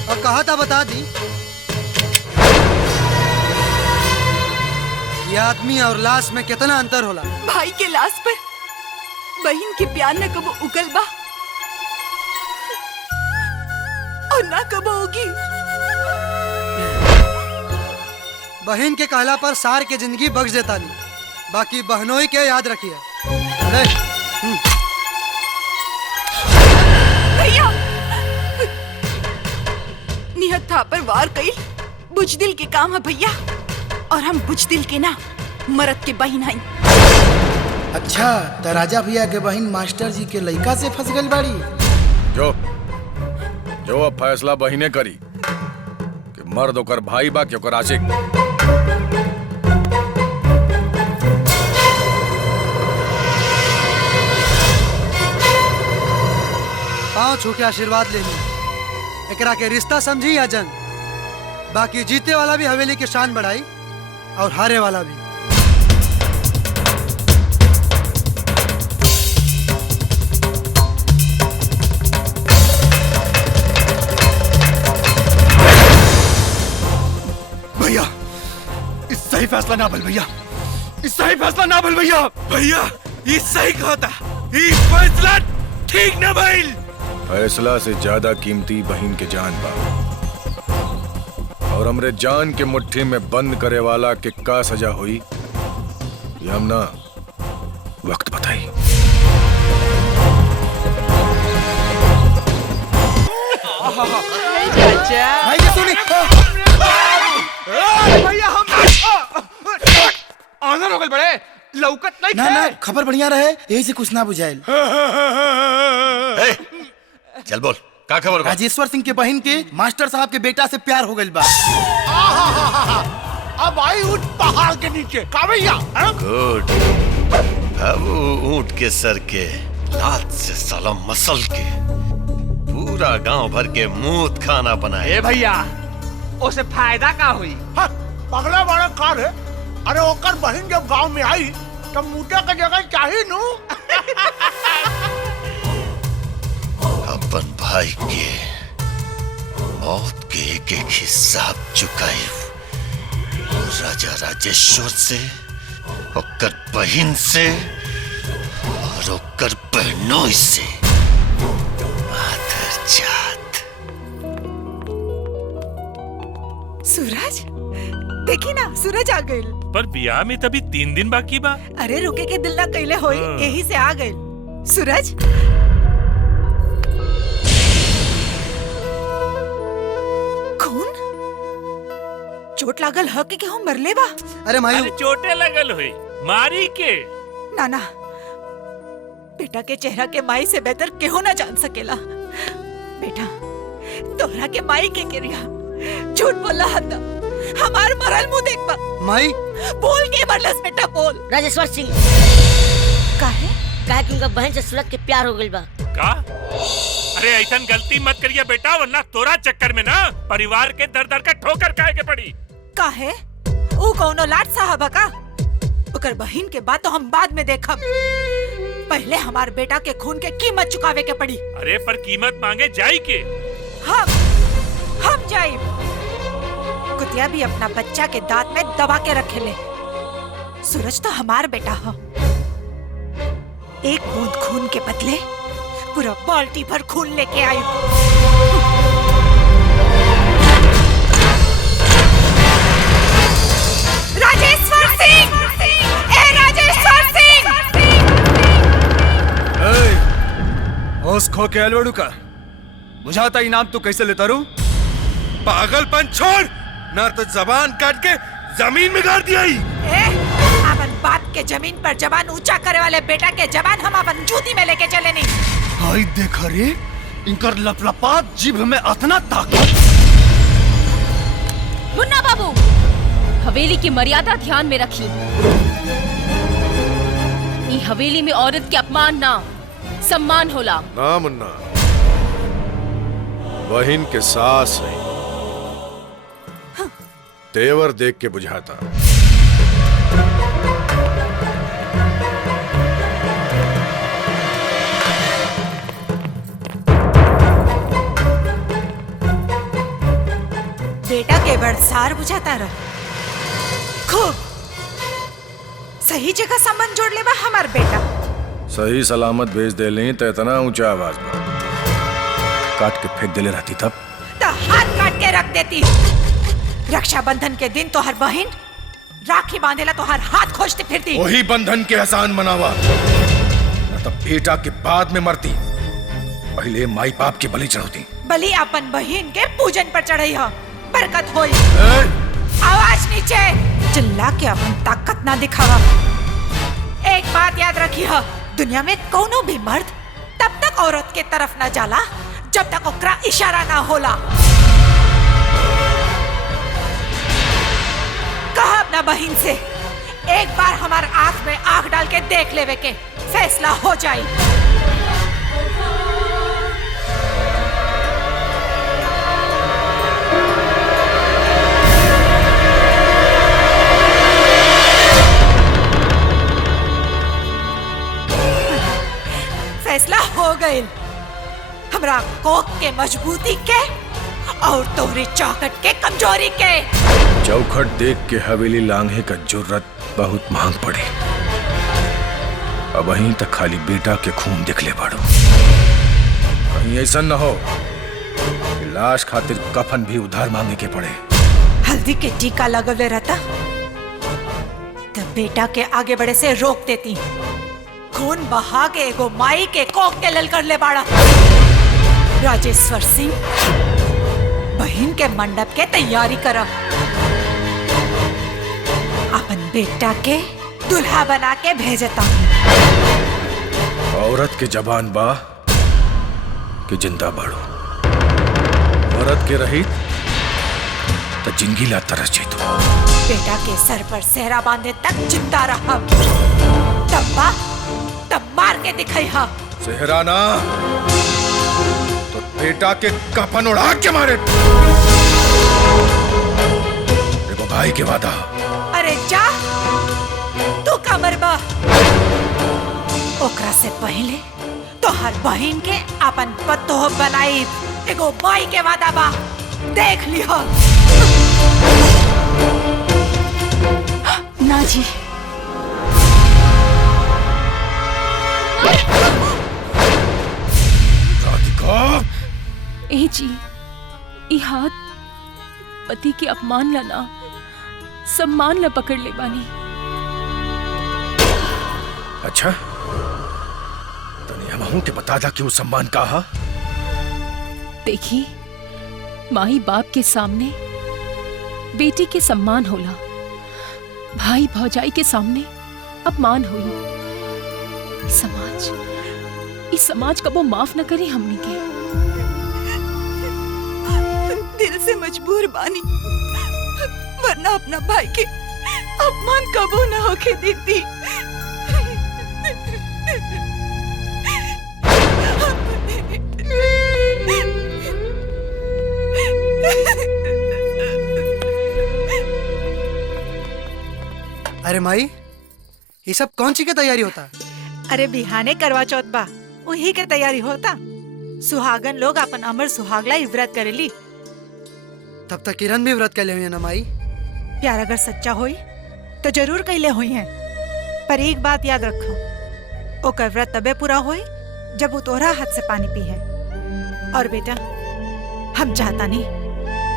और कहा था बता दी, ये आदमी और लाश में कितना अंतर होला। भाई के लाश पर बहन के प्यार न कबो उगल बा और ना कबो होगी। बहन के कहला पर सार के जिंदगी बख्श देता नहीं, बाकी बहनों के याद रखिए। भैया निहत था पर वार कई बुजदिल के काम है भैया, और हम बुजदिल के ना मरद के बहिन हई। अच्छा, तो राजा भैया के बहन मास्टर जी के लड़का से फंस गई बाड़ी। जो अब फैसला बहिने करी कि मर्द ओकर भाई बा कि ओकर आशिक। पाँव छू के आशीर्वाद लेनी, एकरा के रिश्ता समझी या जंग। बाकी जीते वाला भी हवेली की शान बढ़ाई और हारे वाला भी। भैया, इस सही फैसला ना भल भैया, इस सही फैसला ना भल भैया। भैया ये सही कहा था, ये फैसला ठीक ना भइल। फैसला से ज्यादा कीमती बहन के जान बा, और हमरे जान के मुट्ठी में बंद करे वाला के का सजा हुई ये हम ना वक्त बताई। भैया सुनी, भैया हम ऑनर हो गए बड़े लौकत नहीं। ना ना, खबर बढ़िया रहे, यही से कुछ ना बुझाइल। चल बोल का खबर बा? राजेश्वर सिंह के बहन के मास्टर साहब के बेटा से प्यार हो गइल बा। अब आई उठ पहाड़ के नीचे का भैया। गुड। अब वो ऊंट के सर के लात से साला मसल के पूरा गांव भर के मूत खाना बनाए। ए भैया उसे फायदा का हुई? पगला बड़ा कार है। अरे ओकर बहन जब गांव में आई तब मूटा का जगह चाहिए नू। अपन भाई के मौत के एक एक हिसाब चुकाए राजा राजेश्वर से, ओकर बहन से और ओकर बहनों से। माधर जात। सूरज देखी ना, सूरज आ गइल। पर बियाह में तभी 3 दिन बाकी बा। अरे रुके के दिल ना कैले होई, यही से आ गइल। सूरज खून चोट लागल ह कि हम मरले बा? अरे मायू, अरे चोटे लगल हुई, मारी के। नाना बेटा के चेहरा के माई से बेहतर केहू ना जान सकेला। बेटा तोहरा के माई के क्रिया झूठ बोला हता, हमार मरल मुंह देख बा। माई बोल के मरलस बेटा, बोल। राजेश्वर सिंह काहे कि उनका बहन से सूरज के प्यार हो गइल बा। का? अरे ऐसा गलती मत करिए बेटा, वरना तोरा चक्कर में ना परिवार के दर दर का ठोकर खाए के पड़ी। काहे ऊ कौनो लाट साहब का? ओकर बहन के बात तो हम बाद में देखब, पहले हमार बेटा के खून के कीमत चुकावे के पड़ी। अरे पर कीमत मांगे जाई के? हम जाई। कुतिया भी अपना बच्चा के दांत में दबा के रखे ले। सूरज तो हमार बेटा है। एक बूंद खून के बदले पूरा बाल्टी भर खून लेके आई। राजेश्वर सिंह! ए राजेश्वर सिंह! होश खो के अलवड़ू का बुझाता इनाम तू कैसे लेता रू? पागलपन छोड़, ना तो जबान काट के जमीन में गाड़ दिया ही। अपन बाप के जमीन पर जबान ऊंचा करे वाले बेटा के जबान हम अपन जूती में लेके चले नहीं। हाय देख रे, इनकर लपलपात जीभ में अतना ताकत। मुन्ना बाबू, हवेली की मर्यादा ध्यान में रखी। ई हवेली में औरत के अपमान ना सम्मान होला। ना मुन्ना, बहन के सास है, तेवर देख के बुझाता। बेटा के बड़सार बुझाता रह। खूब सही जगह संबंध जोड़ ले बा हमार बेटा। सही सलामत भेज दे लें तो इतना ऊंचा आवाज में काट के फेंक देले रहती तब तो हाथ काट के रख देती। रक्षाबंधन के दिन तो हर बहन राखी बांधेला तो हर हाथ खोजती फिरती। वही बंधन के एहसान मनावा, न तब बेटा के बाद में मरती। पहले माई बाप की बलि चढ़ौती। बलि अपन बहन के पूजन पर चढ़ई है, बरकत होई। आवाज नीचे, चिल्ला के अपन ताकत ना दिखावा। एक बात याद रखी है, दुनिया में कोनो भी मर्द तब तक औरत के तरफ ना जाला जब तक ओकरा इशारा ना होला। कहा अपना बहन से एक बार हमार आंख में आंख डाल के देख लेवे के फैसला हो जाए। फैसला हो गए। हमरा कोक के मजबूती के और तोहरी चौखट के कमजोरी के। चौखट देख के हवेली लांघे का जुर्रत बहुत महंग पड़ी। अब वहीं तक खाली बेटा के खून दिख ले पड़ो। कहीं ऐसा न हो कि लाश खातिर कफन भी उधार मांगे के पड़े। हल्दी के टीका लगवले रहता तब बेटा के आगे बढ़े से रोक देती। खून बहा के एगो माई के कोक के लल कर ले बाड़ा। राजेश्वर सिंह, बहन के मंडप के तैयारी करा। अपन बेटा के दुल्हा बना के भेजता। औरत के जबान बा कि जिंदा बाड़ो। के रही तो जिंदगी ला तरस जेतो। बेटा के सर पर सेहरा बांधे तक जिंदा रहा, तब मार के दिखाई हा। सेहरा ना तो बेटा के कफन उड़ा के मारे। देखो भाई के वादा। अरे जा तू कमर बा। ओकरा से पहले तो हर बहन के अपन पतो बनाई। एगो माई के वादा बा, देख लियो। ना जी, ए जी, ई हाथ पति के अपमान ला ना सम्मान ला पकड़ ले बानी। अच्छा तनिया महू के बता दा कि वो सम्मान का हा? देखी, माई बाप के सामने बेटी के सम्मान होला, भाई भौजाई के सामने अपमान हुई। इस समाज कबो माफ न करी हमनी के। दिल से मजबूर बानी, वरना अपना भाई के अपमान कबो न होके देती। अरे माई, ये सब कौन सी की तैयारी होता? अरे बिहाने करवा चौथ बा, वही के तैयारी होता। सुहागन लोग अपन अमर सुहागला ही व्रत करेली। तब तक किरण भी व्रत कर ले हुई है ना माई? प्यार अगर सच्चा होई तो जरूर कैले हुई है, पर एक बात याद रखो, ओकर व्रत तबे पूरा होई जब वो तोहरा हाथ से पानी पी है। और बेटा, हम चाहता नहीं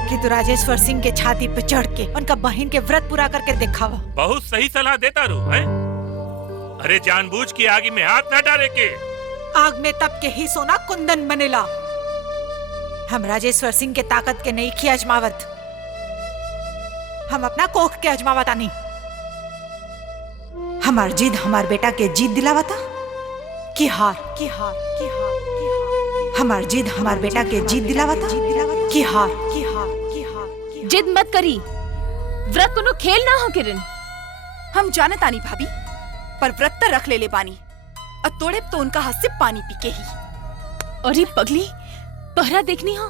कि तू राजेश्वर सिंह के छाती पे चढ़ के उनका बहन के व्रत पूरा करके दिखावा। बहुत सही सलाह देता रू है। अरे जानबूझ के आग में हाथ ना डाले के। आग में तब के ही सोना कुंदन बनेला। हम राजेश्वर सिंह के ताकत के नहीं की अजमावत, हम अपना कोख के अजमावता नहीं। हमार जिद हमार बेटा के जीत दिलावता कि हार की हार की हार की हार। हमार जिद हमार बेटा के जीत दिलावता कि हार की हार की हार। जिद मत करी, व्रत कोनो खेल ना हो किरण। हम जाने तानी भाभी, पर व्रत तो रख ले बानी, और तोड़े तो उनका हाथ से पानी पी के ही। अरे पगली, पहरा देखनी हो,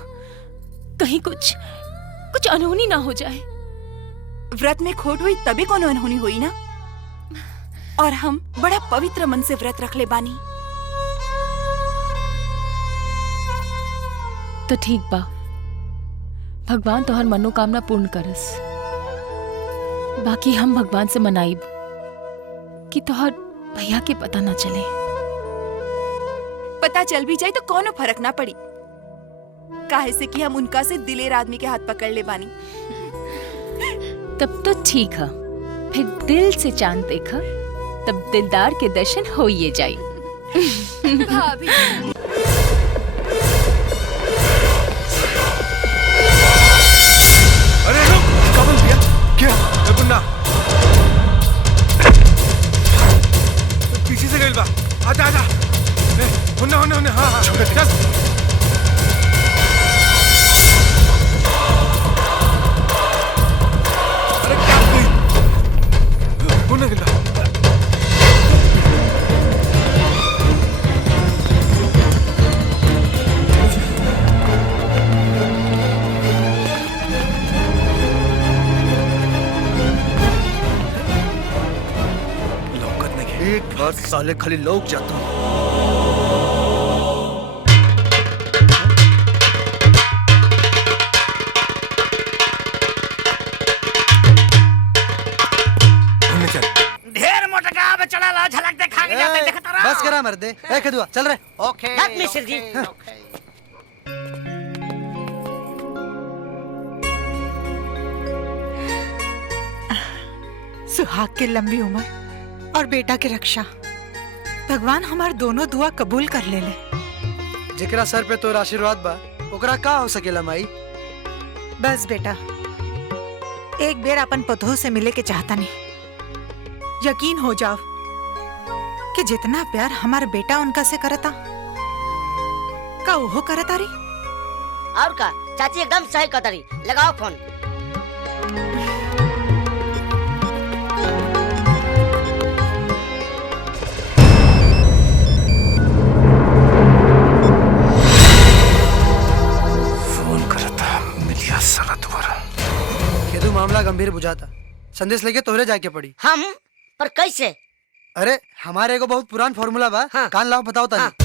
कहीं कुछ अनहोनी ना हो जाए। व्रत में खोट हुई तभी कौन अनहोनी हुई ना। और हम बड़ा पवित्र मन से व्रत रख ले बानी। तो ठीक बा, भगवान तोहर मनोकामना पूर्ण करस। बाकी हम भगवान से मनाइब कि तोहर भैया के पता ना चले। पता चल भी जाए तो कोनो फर्क ना पड़ी, काहे से कि हम उनका से दिलेर आदमी के हाथ पकड़ ले बानी। तब तो ठीक है, फिर दिल से चांद देखा, तब दिलदार के दर्शन हो ये जाए। भाभी अरे रुक, कबल दिया क्या? गुन्ना पीछे से गइल बा, आजा आजा। होने होने होने, हाँ हाँ चल। अरे क्या गई? होने गइल बा। एक बार साले खाली लोग जाता हूँ। ढेर मोटका अब चला ला, झलक दिखा के जाते देखता रहो। बस करा मर्दे, ए खदुआ चल रे। ओके मिस्टर जी। सुहाग की लंबी उम्र और बेटा की रक्षा, भगवान हमार दोनों दुआ कबूल कर ले। जेकरा सर पे तोर आशीर्वाद बा, ओकरा का हो सकेला माई? बस बेटा, एक बेर अपन पतोह से मिले के चाहता नहीं। यकीन हो जाओ कि जितना प्यार हमारा बेटा उनका से करता, का वो करता रे। और का चाची एकदम सही कतरी। लगाओ फोन। फोन करता मिलिया साला दोबारा। केदू मामला गंभीर बुझाता, संदेश लेके तोहरे जाके पड़ी। हम पर कैसे? अरे हमारे एगो बहुत पुरान फॉर्मूला बा। कान लाओ बताओ तानी।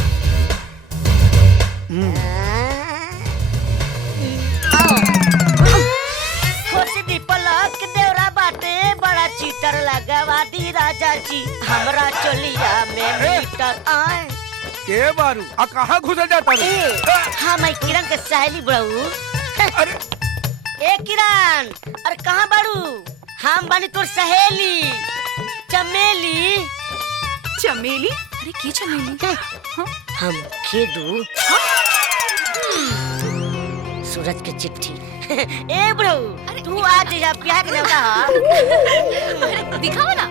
खुशी पलक देवरा बाटे बड़ा चीटर लगावा दी राजा जी हमरा चलिया में मीटर आए। के बारू आ कहां घुस जाता रे? हां मैं किरण के सहेली बड़ू। अरे ए किरण, अरे कहां बाड़ू? हम बानी तोर सहेली चमेली। चमेली? अरे की चमेली? हम खेदू सूरज की चिट्ठी। ए ब्रो तू आज जा प्यार के नौका। अरे दिखाओ ना।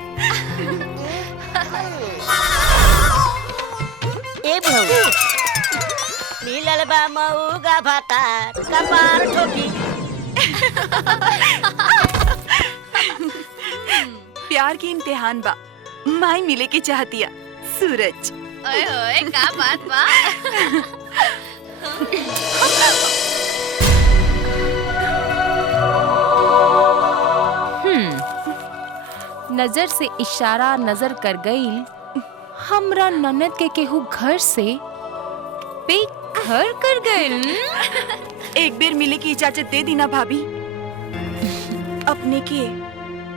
ए ब्रो मिलल बा मऊगा भाता कपार ठोकी। प्यार की इम्तिहान बा माई मिले के चाहतिया सूरज। ओए ओए का बात बा। नजर से इशारा नजर कर गई हमरा ननद के केहू घर से बेघर कर गई। एक बेर मिले की इजाजत दे दी ना भाभी। अपने के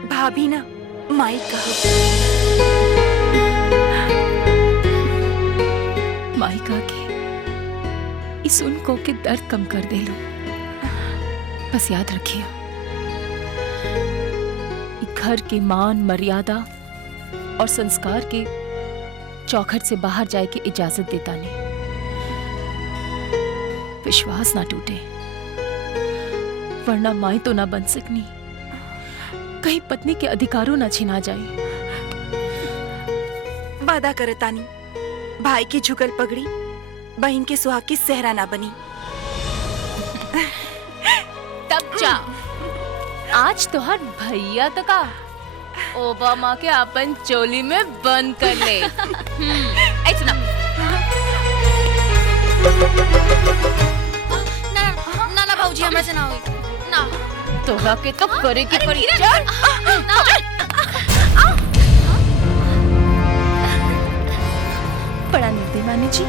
भाभी ना माई कहो। माई कह के इस उनको के दर्द कम कर दे लो। बस याद रखिए घर के मान मर्यादा और संस्कार के चौखट से बाहर जाए की इजाजत देता नहीं। विश्वास ना टूटे वरना माई तो ना बन सकनी, कहीं पत्नी के अधिकारों ना छिना जाए। वादा करे तानी भाई की झुकल पगड़ी बहन के सुहाग की सेहरा ना बनी। तब जा आज तो हर भैया तो का ओबामा के अपन चोली में बंद कर ले। ऐसे ना ना ना भाऊजी हमरा से ना होई ना। तोरा के तो करे की पड़ी। बड़ा निर्दयी जी।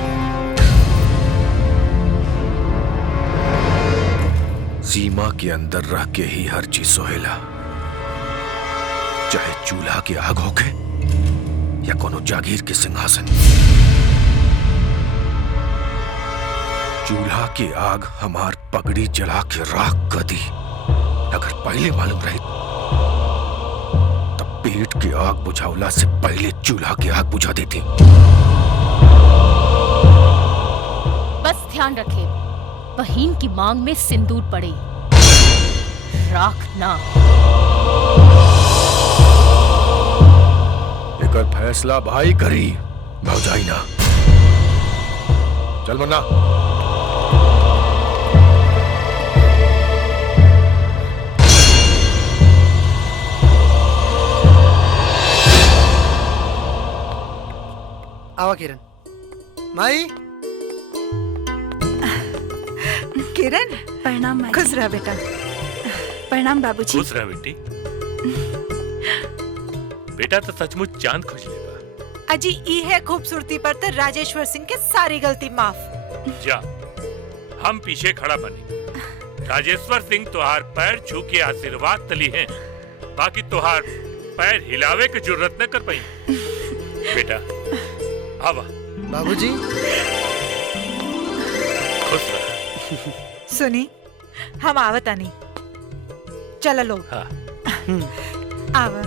सीमा के अंदर रह के ही हर चीज सोहेला, चाहे चूल्हा की आग होके या कोनो जागीर के सिंहासन। चूल्हा की आग हमार पगड़ी जला के राख कर दी। अगर पहले मालूम रही तब पेट की आग बुझावला से पहले चूल्हा की आग बुझा देती। बस ध्यान रखे बहन की मांग में सिंदूर पड़े, राख ना। एकर फैसला भाई करी, भौजाई ना। चल मन्ना। आवा किरण। माई किरण प्रणाम माई। खुश रह बेटा। प्रणाम बाबूजी। खुश रह बेटी। बेटा तो सचमुच चांद खोज लेगा। अजी ई है खूबसूरती पर तो राजेश्वर सिंह के सारी गलती माफ। जा हम पीछे खड़ा बने। राजेश्वर सिंह तुहार पैर छू के आशीर्वाद तली हैं, बाकी तुहार पैर हिलावे की जरूरत न कर पाई। बेटा आवा। बाबूजी खुश रह। सुनी हम आवतानी। चल लो। हाँ। आवा।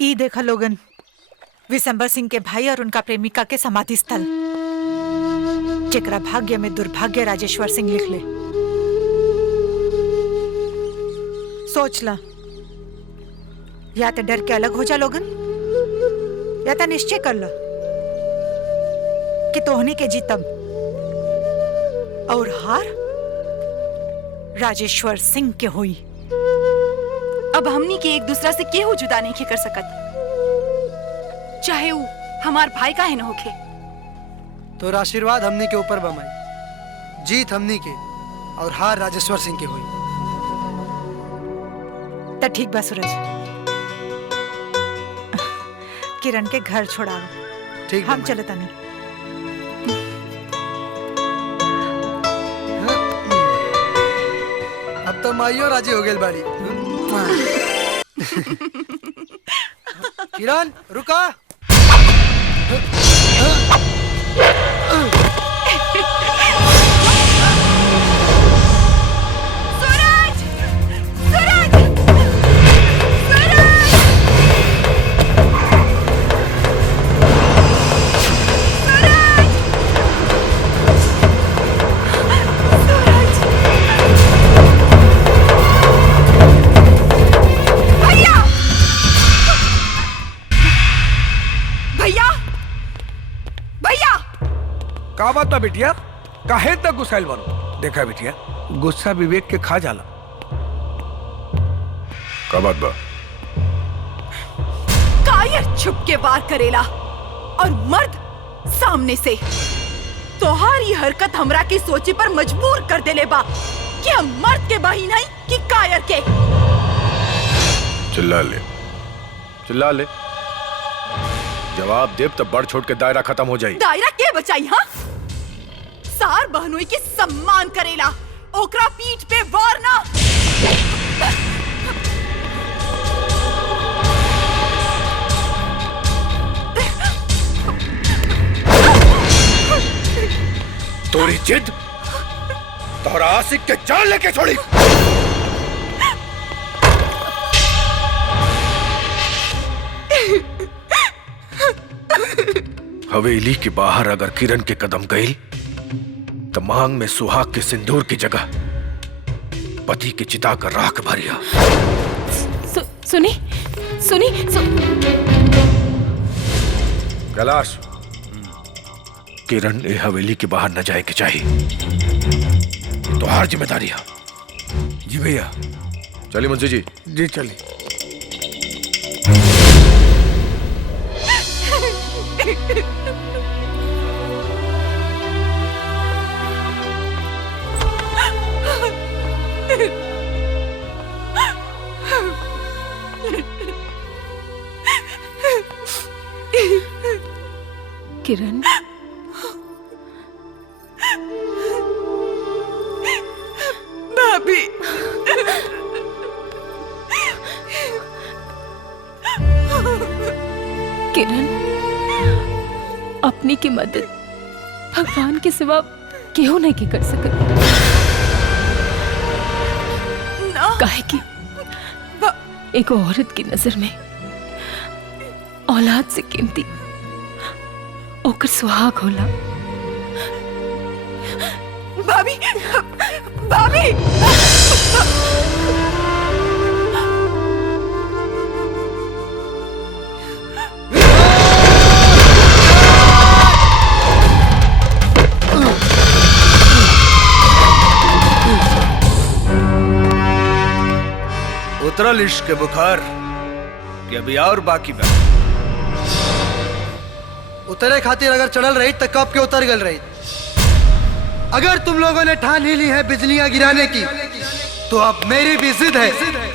ई देखा लोगन, विशंबर सिंह के भाई और उनका प्रेमिका के समाधि स्थल, जेकरा भाग्य में दुर्भाग्य राजेश्वर सिंह लिख ले। सोच ला या तो डर के अलग हो जा लोगन, या तो निश्चय कर लो कि तोहनी के जीतब और हार राजेश्वर सिंह के हुई। अब हमनी के एक दूसरा से केहू जुदा नहीं कर सकत, चाहे वो हमार भाई का है न होखे। तो आशीर्वाद हमनी के ऊपर बमाई, जीत हमनी के और हार राजेश्वर सिंह के हुई। तो ठीक बा सूरज, किरण के घर छोड़ाओ। ठीक, हम चले तनी। अब तो माइयो राजी हो गई बाड़ी। किरण रुका। का बात बा बिटिया, काहे तक गुस्साइल बनो? देखा बिटिया, गुस्सा विवेक के खा जाला। का बात बा? कायर छुप के वार करेला और मर्द सामने से। तोहारी हरकत हमरा की सोचे पर मजबूर कर देले बा कि हम मर्द के बहिन है कि कायर के। चिल्ला ले, चिल्ला ले, जवाब देव तो बढ़ छोड़ के दायरा खत्म हो जाई। दायरा के बचाई? हाँ, सार बहनोई के सम्मान करेला, ओकरा पीठ पे वार ना। तोरी जिद तोरा आशिक के जान लेके छोड़ी। हवेली के बाहर अगर किरण के कदम गई तो मांग में सुहाग के सिंदूर की जगह पति की चिता का राख भरिया। सुनी सुनी कैलाश, किरण ए हवेली के बाहर न जाए के चाहिए, तो हर जिम्मेदारी है। जी भैया। चलिए मुंशी जी। जी चलिए। किरण, भाभी, किरण, अपनी की मदद भगवान के सिवा केहू नहीं के कर सकत। काहे कि एक औरत की नजर में औलाद से कीमती ओकर सुहाग होला। भाभी, भाभी, उतरल इश्क के बुखार कि अभी और बाकी बा। उतरे खातिर अगर चढ़ल रही तो कब के उतर गल रही। अगर तुम लोगों ने ठान ही ली है बिजलियां गिराने की, तो अब मेरी भी जिद है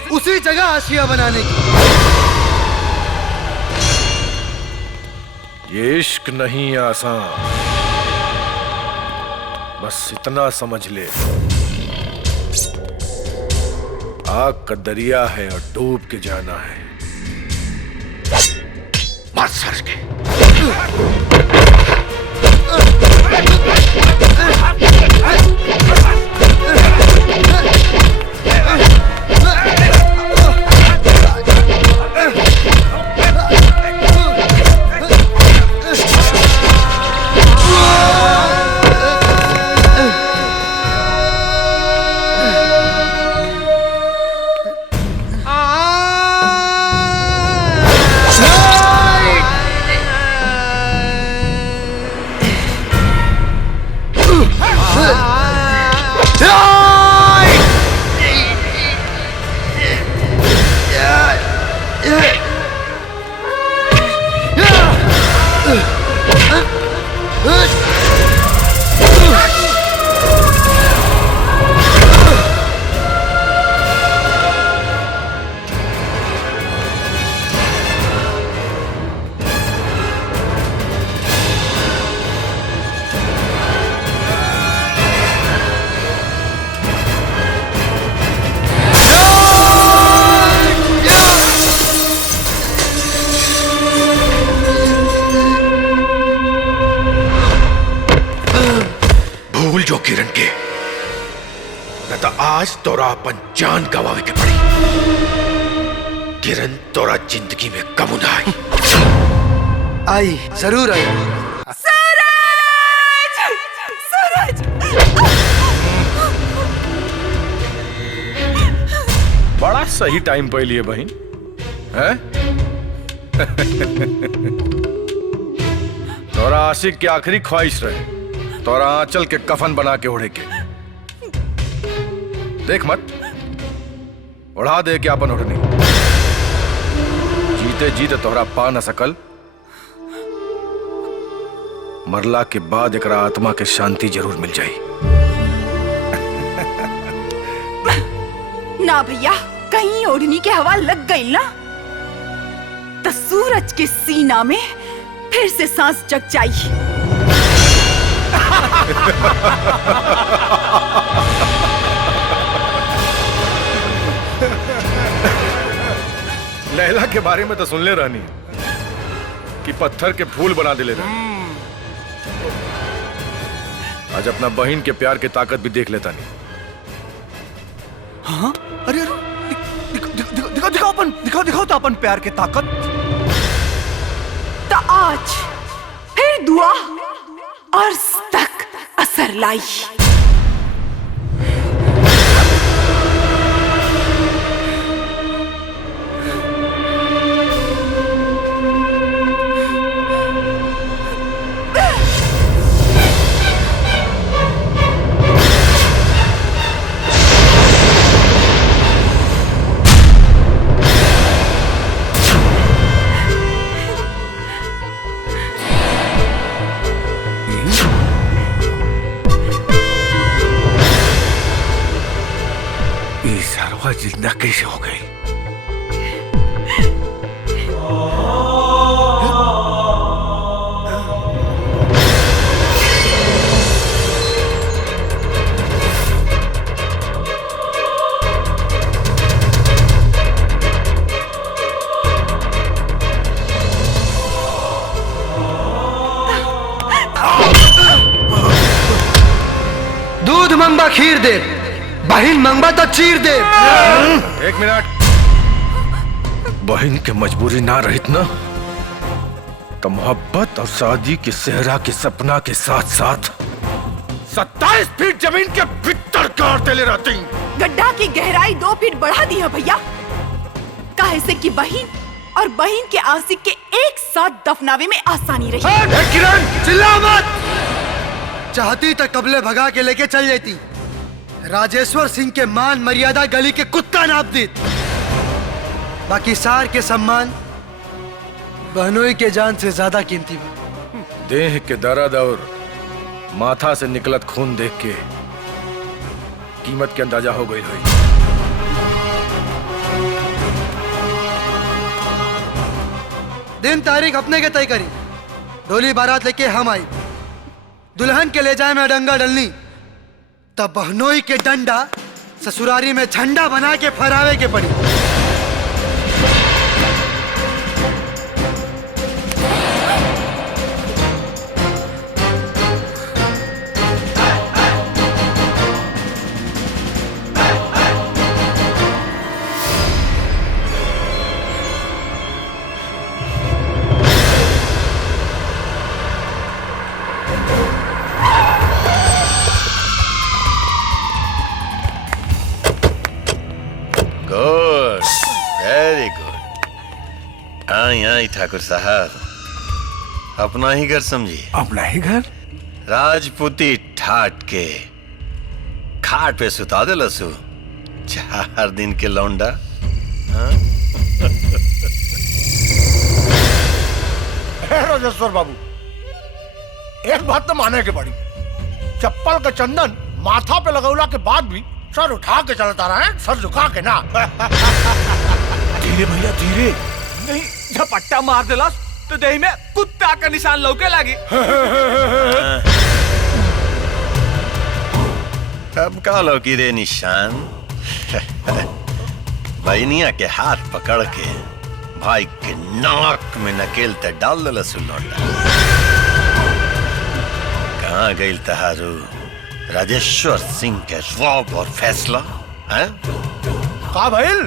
उसी जगह आशिया बनाने की। ये इश्क नहीं आसान, बस इतना समझ ले, आग का दरिया है और डूब के जाना है। मार सर के। भूल जो किरण के न तो आज तोरा अपन जान गवावे के पड़ी। किरण तोरा जिंदगी में कम ना आई जरूर आई। सूरज! सूरज! बड़ा सही टाइम पे लिए बहन है। तोरा आशिक की आखिरी ख्वाहिश रहे तोरा आंचल के कफन बना के ओढ़े के। देख मत उड़ा दे के अपन ओढ़नी। जीते जीते तोहरा पा न सकल, मरला के बाद एकरा आत्मा के शांति जरूर मिल जाई। ना भैया, कहीं ओढ़नी के हवा लग गई ना तो सूरज के सीना में फिर से सांस जग जाई। लैला के बारे में तो सुन ले रहनी कि पत्थर के फूल बना दिले रहे। आज अपना बहन के प्यार की ताकत भी देख लेता नहीं। हाँ? अरे दिखाओ तो अपन प्यार की ताकत। तो आज फिर दुआ और तक असर लाई। जिंदा कैसे हो गई? दूध मंगबा खीर दे, बहिन मंगबा तो चीर दे। एक मिनट। बहन के मजबूरी ना रहित ना तो मोहब्बत और शादी के सेहरा के सपना के साथ साथ 27 फीट जमीन के भीतर काट ले रहती। गड्ढा की गहराई 2 फीट बढ़ा दी है भैया, काहे से कि बहन और बहन के आशिक के एक साथ दफनावे में आसानी रही। किरण चिल्ला मत। चाहती तो कबले भगा के लेके चल जाती। राजेश्वर सिंह के मान मर्यादा गली के कुत्ता नाप दी। बाकी सार के सम्मान बहनोई के जान से ज्यादा कीमती बा। देह के दर्द और माथा से निकलत खून देख के कीमत के अंदाजा हो गई हुई। दिन तारीख अपने के तय करी। डोली बारात लेके हम आई, दुल्हन के ले जाए में डंगा डलनी, तब बहनोई के डंडा ससुरारी में झंडा बना के फहरावे के पड़ी। Good, very good. आई आई ठाकुर साहब, अपना ही घर समझिए। अपना ही घर? राजपूती ठाट के खाट पे सुता दे लसु 4 दिन के लौंडा। हाँ? राजेश्वर बाबू, एक बात तो माने के पड़ी, चप्पल का चंदन माथा पे लगौला के बाद भी सर उठा के चलता रहा है, सर झुका के ना। धीरे भैया धीरे, नहीं झपट्टा मार देला तो देही में कुत्ता का निशान लौके लागी। कब का लौकी रे निशान? बहनिया के हाथ पकड़ के भाई के नाक में नकेल ते डाल दल सुलौटा। कहाँ गई तहारू राजेश्वर सिंह के रौब और फैसला है? का भइल?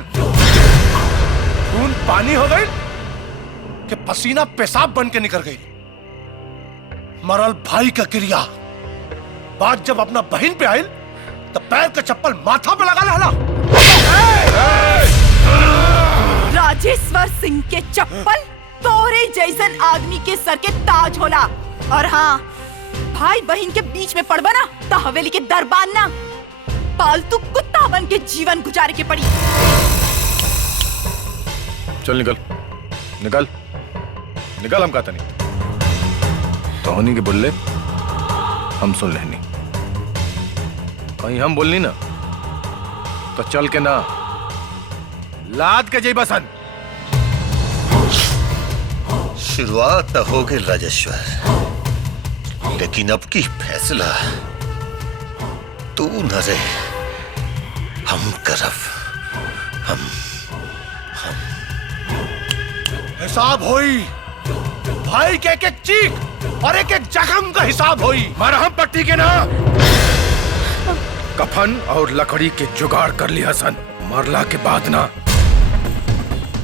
खून पानी हो गई कि पसीना पेशाब बन के निकल गई? मरल भाई का क्रिया बात जब अपना बहन पे आई तो पैर का चप्पल माथा पे लगा लहला। राजेश्वर सिंह के चप्पल तोरे जैसन आदमी के सर के ताज होला। और हाँ, भाई बहन के बीच में पड़बा ना तो हवेली के दरबार ना पालतू कुत्ता बन के जीवन गुजारे के पड़ी। चल निकल निकल निकल, हम कहता नहीं तो होनी के बोले हम सुन लेनी। कहीं हम बोलनी ना तो चल के ना लाद के जई बसन। शुरुआत तो हो गई राजेश्वर, लेकिन अब की फैसला तू न रे हम करब। हम हिसाब होई, भाई के एक एक चीख और एक एक जख्म का हिसाब होई। मरहम पट्टी के ना कफन और लकड़ी के जुगाड़ कर लिया सन। मरला के बाद ना,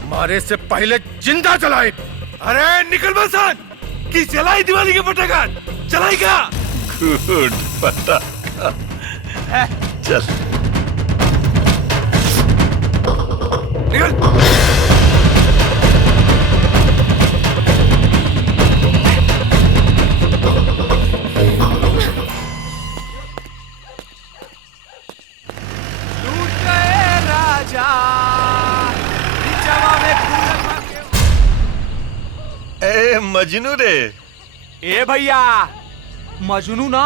मारे से पहले जिंदा जलाए। अरे निकल बसन कि जलाई दिवाली के पटाखा चलाई क्या? गुड पटाखा, चल निकल। ए मजनू रे। ए भैया मजनू ना,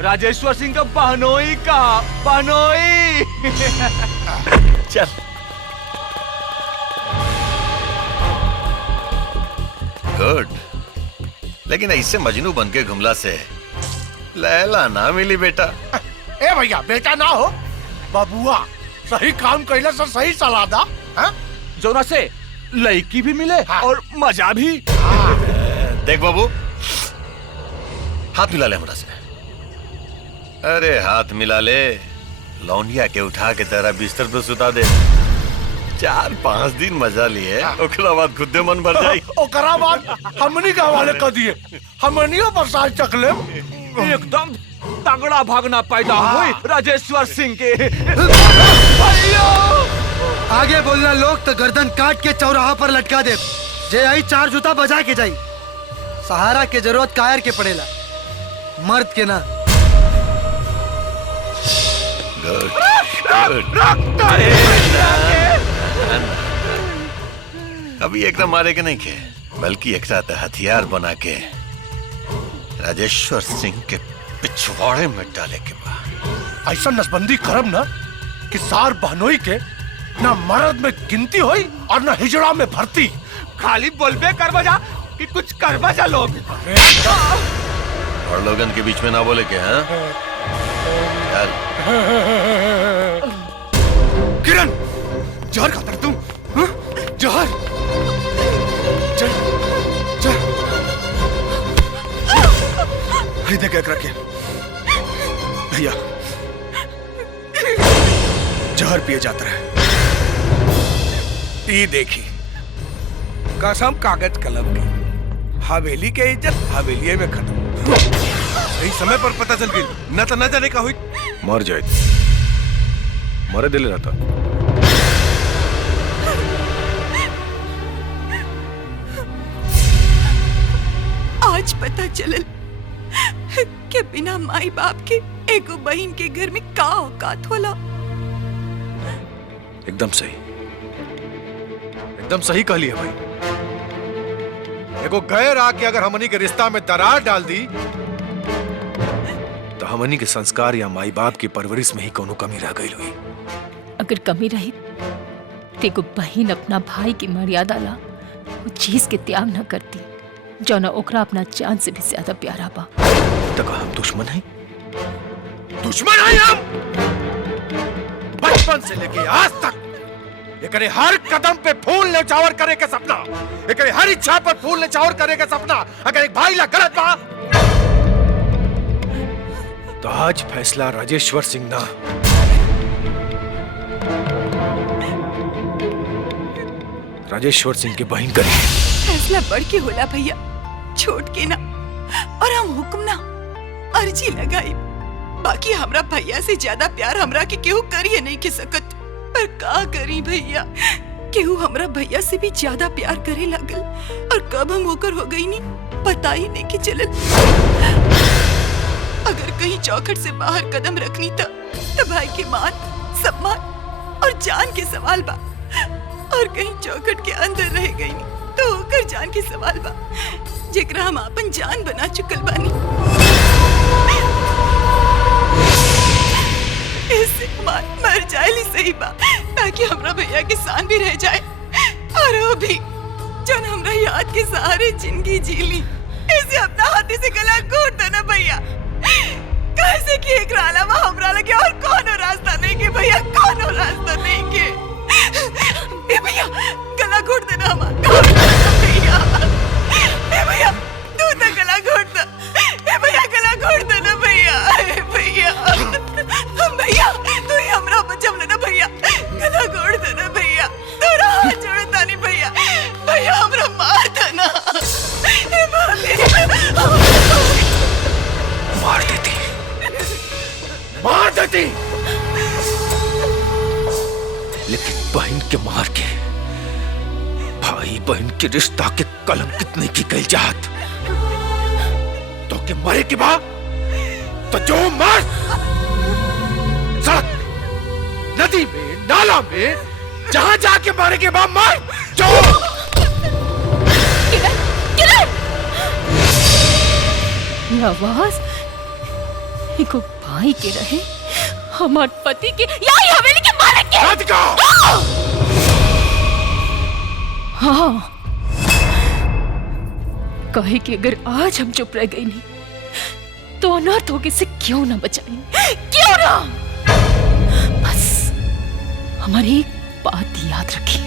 राजेश्वर सिंह का बहनोई का बहनोई। चल गुड, लेकिन ऐसे मजनू बन के घुमला से लैला ना मिली बेटा। ए भैया बेटा ना हो, बबुआ सही काम कैला से सही सलाह दा। जोना से लड़की भी मिले और मजा भी। देख बाबू, हाथ मिला ले हमरा से। अरे हाथ मिला ले, लौंडिया के उठा के तेरा बिस्तर पे सुता दे। 4-5 दिन मजा लिए, ओकरा बाद खुदे मन भर जाई। ओकरा बाद हमनी के हवाले कर दिए, हमनियो पर साथ चक ले। एकदम तगड़ा भागना पैदा हुई राजेश्वर सिंह के। आगे बोलना लोग तो गर्दन काट के चौराहा पर लटका दे। जे आई 4 जूता बजा के जाई। सहारा के जरूरत कायर के पड़ेला, मर्द के ना। अभी एकदम मारे के नहीं के, बल्कि एक साथ हथियार बना के राजेश्वर सिंह के पिछवाड़े में डाले के बाद ऐसा नसबंदी करब ना कि सार बहनोई के ना मर्द में गिनती होई और ना हिजड़ा में भर्ती। खाली बोलबे कर बजा कि कुछ कर बजा लोग। और लोगन के बीच में ना बोले के। हाँ किरण, जहर खाता तुम? जहर चल चल। देख एक रखे भैया, जहर पिए जाता है। ये देखी कसम कागज कलम की, हवेली के इज्जत हवेली में खत्म। सही समय पर पता चल गई, न तो न जाने का हुई। मर जाए, मरे दिल रहता। आज पता चलल कि बिना माई बाप के एगो बहन के घर में का औकात होला। एकदम सही, एकदम सही कह लिया भाई। एगो गैर आके अगर हमनी के रिश्ता में दरार डाल दी तो हमनी के संस्कार या माई बाप की परवरिश में ही कोनो कमी रह गई हुई। अगर कमी रही तेको बहन अपना भाई की मर्यादा ला वो चीज के त्याग न करती जो न ओकरा अपना जान से भी ज्यादा प्यारा बा। तक हम दुश्मन हैं? दुश्मन हैं हम? बचपन से लेके आज तक एकरे हर कदम पे फूल न्यौछावर करे के सपना, एकरे हर इच्छा पर फूल न्यौछावर करे के सपना अगर एक भाई ला गलत बा तो आज फैसला राजेश्वर सिंह ना राजेश्वर सिंह की बहन करी। फैसला बढ़ के होला भैया, छोट के ना। और हम हुक्म ना अर्जी लगाई। बाकी हमरा भैया से ज्यादा प्यार हमरा के केहू करिए नहीं के सकत। पर का करी भैया, केहू हमरा भैया से भी ज्यादा प्यार करे लगल और कब हम होकर हो गई नहीं पता ही नहीं कि चलल। अगर कहीं चौखट से बाहर कदम रखनी था तो भाई के मान, सम्मान और जान के सवाल बा, और कहीं चौखट के अंदर रह गई नहीं तो होकर जान के सवाल बा, जेकरा हम अपन जान बना चुकल बानी। इससे हमार मर जाए सही बा ताकि हमरा भैया के शान भी रह जाए और वो भी जन हमरा याद के सहारे जिंदगी जी ली। इसे अपना हाथी से गला घोट देना भैया, कैसे कि एक अलावा हमरा लगे और कौन रास्ता नहीं के भैया, कौन रास्ता नहीं के। ए भैया गला घोट देना हमारा भैया। ए भैया तू तो गला घोट दे। ए भैया गला घोट देना भैया। ए भैया भैया तू ही हमरा बचाव लेना भैया, गला घोट देना भैया, तोरा हाथ जोड़ता नहीं भैया, भैया हमरा मार देना। ए मार देती, मार देती, लेकिन बहन के मार के भाई बहन के रिश्ता के कलंकित नहीं की गई जात। तो के मरे के बाद तो जो मर सड़क, नदी में, नाला में, जहां जाके मारे के बाद मर जो। ये आवाज एको भाई के रहे, हमार पति के या ही हवेली के मालिक के। राधिका! हाँ कहे कि अगर आज हम चुप रह गई नहीं तो अनर्थ होगे से क्यों ना बचाएंगे, क्यों ना। बस हमारी एक बात याद रखी,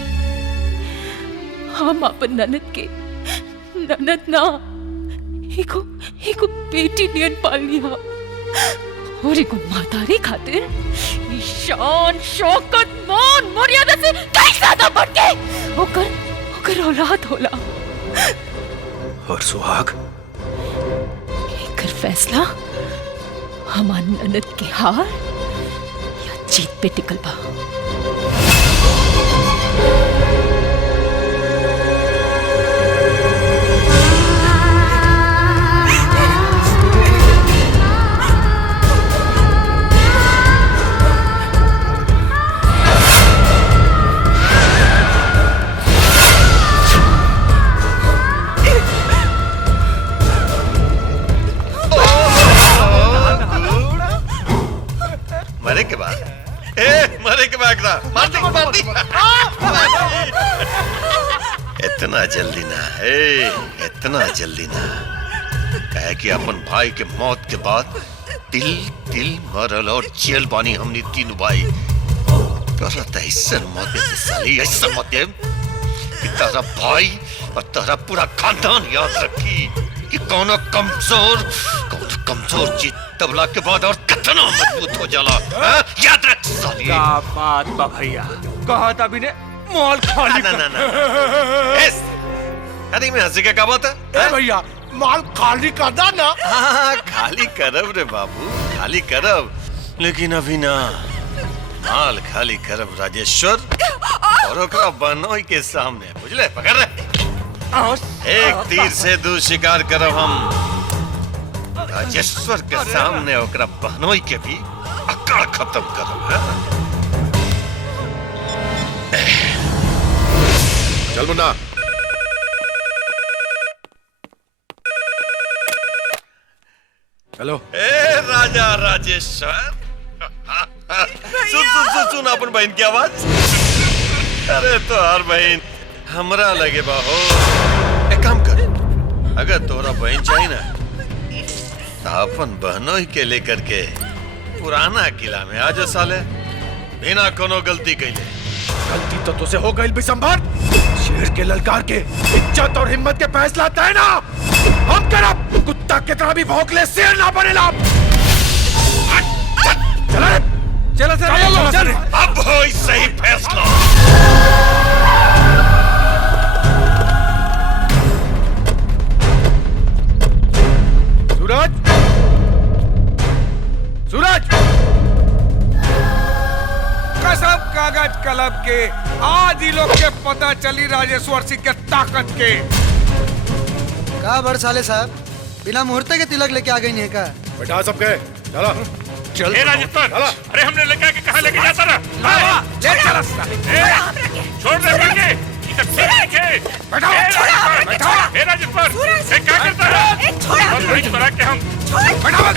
हम अपन ननद के ननद ना एको बेटी नियन पाल लिया और एको मातारी खातिर शान शौकत मान मर्यादा से कई ज्यादा बढ़ के ओकर औलाद होला। और सुहाग एकर फैसला हमार ननद के हार या जीत पे टिकल बा। मरे के बाद मरे के बाद मार दी। इतना जल्दी ना है, इतना जल्दी ना, कहे कि अपन भाई के मौत के बाद तिल तिल मरल और जेल बानी हमने तीनों भाई। करत ऐसन मौत साली, ऐसन मौत कि तेरा भाई और तेरा पूरा खानदान याद रखी कि कौनो कमजोर चीज तबला के बाद और कितना मजबूत हो जाला। याद रख साली। क्या बात बा भैया, कहा था ने मॉल खाली ना अरे में हंसी क्या बात है भैया, माल खाली कर दा ना। हाँ खाली करब रे बाबू, खाली करब, लेकिन अभी ना। माल खाली करब राजेश्वर और ओकरा बनोई के सामने, बुझले, पकड़ रहे। एक तीर से दो शिकार करब हम। राजेश्वर के सामने ओकरा बहनोई के भी अकड़ खत्म करब। चल मुन्ना, चलो। ए राजा राजेश्वर, सुन सुन सुन सुन अपन बहन की आवाज। अरे तो हर बहन हमरा लगे बाहो। एक काम कर, अगर तोरा बहन चाहिए ना तो अपन बहनों ही के लेकर के पुराना किला में आ जा साले, बिना कोनो गलती कैले। गलती तो तुझसे हो गई बिशंबर। शेर के ललकार के इज्जत और हिम्मत के फैसला तय ना हम करब। कुत्ता कितना भी भौंक ले शेर ना बनेला। चल चलो सर, अब हो सही फैसला। सूरज, सूरज, कसम कागज कलम के आज ही लोग के पता चली राजेश्वर सिंह के ताकत के। का बड़ साले साहब, बिना मुहूर्त के तिलक लेके आ गई नहीं का? बैठा सबके, चलो। चल राजेश्वर, अरे हमने लेके आके कहाँ लेके जाता रहा? ले चल। छोड़ दे मुझे, ये सब ठीक है। बैठाओ, बैठाओ। ए राजेश्वर, ये क्या करता है? हम बड़ी चुरा के हम। बैठाओ,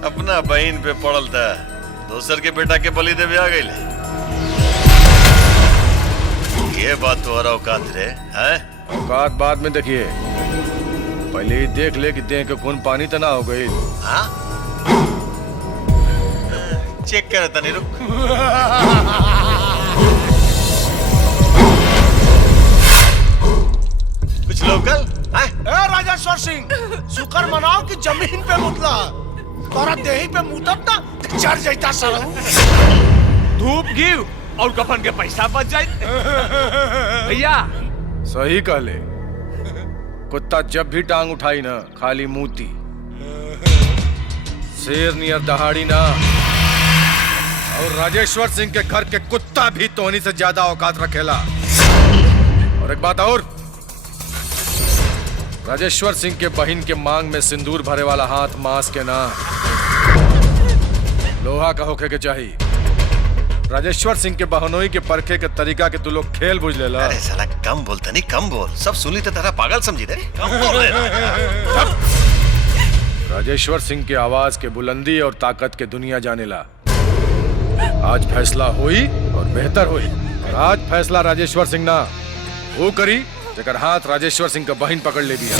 अपना बहन पे पड़ल था, दोसर के बेटा के बलि देवे आ गई। ये बात तो औकात रे है? औकात बाद में देखिए, पहले ही देख ले कि देह के खून पानी तो ना हो गई। हाँ? चेक कर तनी रुक। कुछ लोकल? राजेश्वर सिंह, शुक्र मनाओ कि जमीन पे मुतला, तोरा देही पे मुतत ना चढ़ जाता साला। धूप गिव और कफन के पैसा बच जाए। भैया सही कहले, कुत्ता जब भी टांग उठाई ना खाली मूती, शेर नियर दहाड़ी ना। और राजेश्वर सिंह के घर के कुत्ता भी तोहनी से ज्यादा औकात रखेला। और एक बात और, राजेश्वर सिंह के बहन के मांग में सिंदूर भरे वाला हाथ मांस के ना लोहा का होके के चाहिए। राजेश्वर सिंह के बहनोई के परखे के तरीका के तू लोग खेल बुझ लेला। अरे साला कम बोलता नहीं, कम बोल, सब सुनी तो तेरा पागल समझी रे। कम बोल रे। राजेश्वर सिंह के आवाज के बुलंदी और ताकत के दुनिया जानेला। आज फैसला हुई और बेहतर हुई। और आज फैसला राजेश्वर सिंह ना वो करी जेकर हाथ राजेश्वर सिंह का बहन पकड़ ले दिया।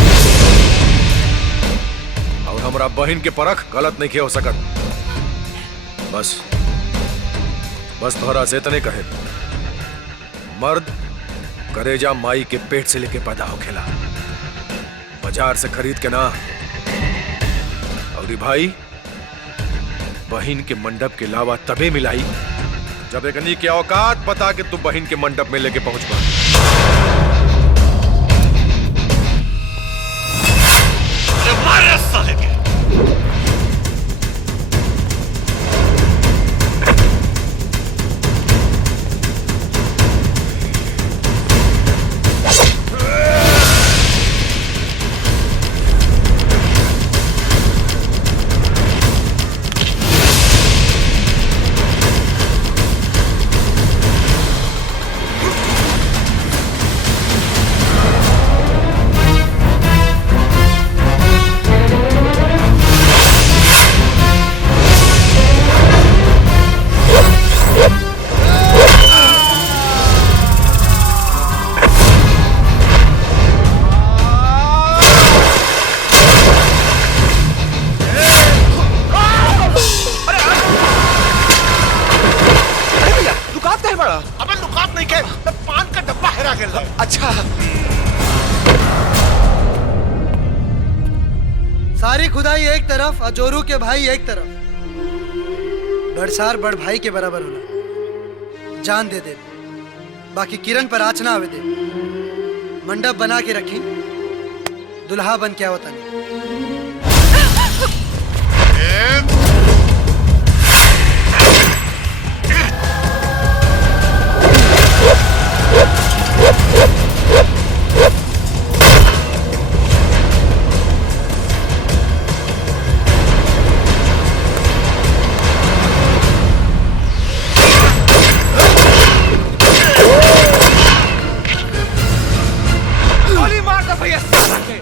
और हमारा बहन के परख गलत नहीं किया हो सकत। बस तोहरा से इतने कहे, मर्द करेजा माई के पेट से लेके पैदा होखेला, बाजार से खरीद के ना। और भाई बहन के मंडप के अलावा तबे मिलाई जब एकनी के औकात पता कि तू बहन के मंडप में लेके पहुंच पा। मारे साले के। अबे लुकात नहीं के, मैं पान का डब्बा हेरा गेल। अच्छा सारी खुदाई एक तरफ और जोरू के भाई एक तरफ। बड़सार बड़ भाई के बराबर होला, जान दे दे, बाकी किरण पर आँच ना आवे दे। मंडप बना के रखी, दुल्हा बन के आवता नहीं। गोली मार दो भैया साला के।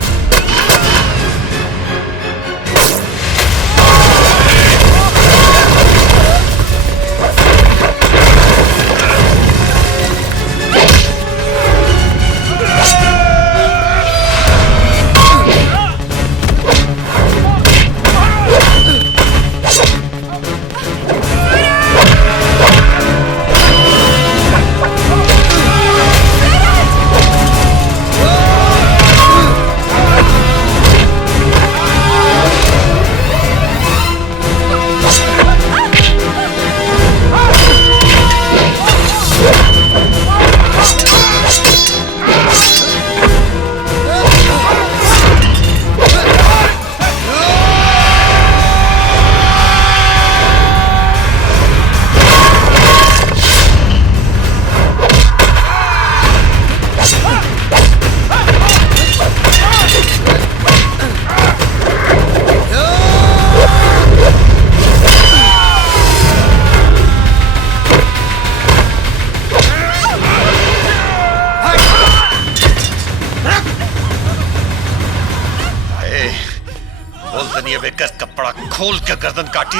कपड़ा खोल के गर्दन काटी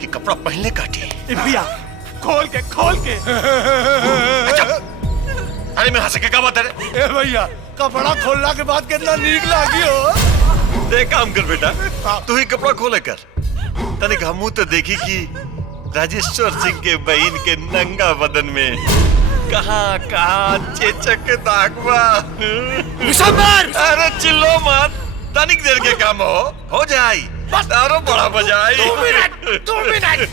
कि कपड़ा पहले काटी? भैया खोल के अरे मैं हंस के क्या बात है? ए भैया कपड़ा खोलना के बाद कितना नीक लागी हो। देख काम कर बेटा, तू ही कपड़ा खोले कर, तनिक हमू तो देखी कि राजेश्वर सिंह के बहन के नंगा बदन में कहाँ कहाँ चेचक के दाग बा। अरे चिल्लो मत, तनिक देर के काम हो जाए, तारो बड़ा मजा आई। 2 मिनट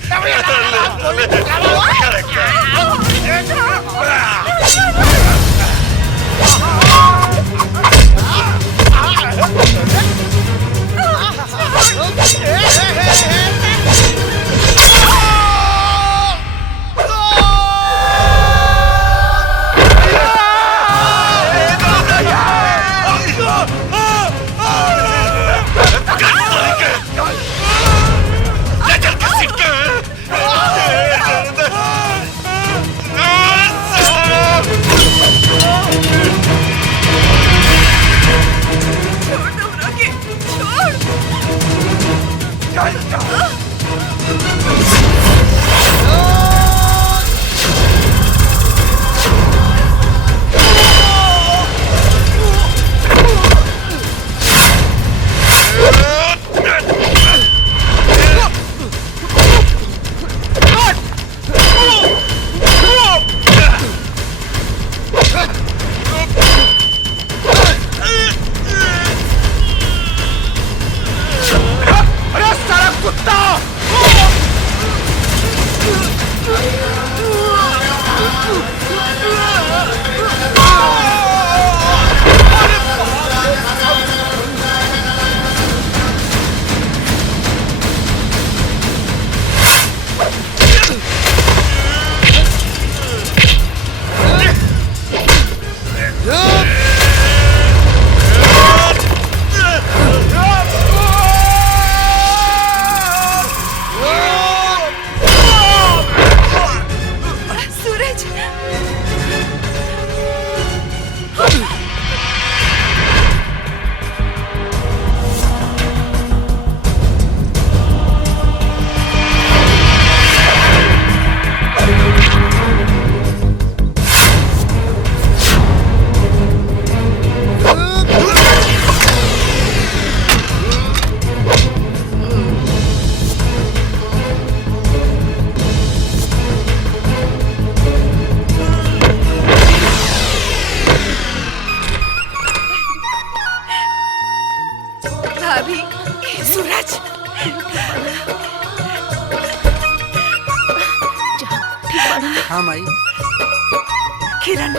किरण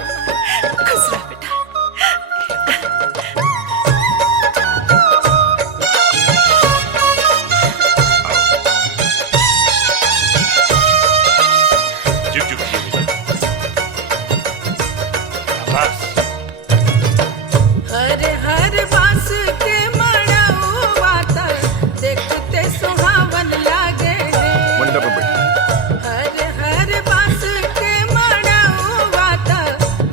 खुश रह बेटा। जुग जुग जिए बेटा। बस हर हर बास के मड़उआ त देखते सुहावन लागे रे। मंडप में बैठ। हर हर बास के मड़उआ त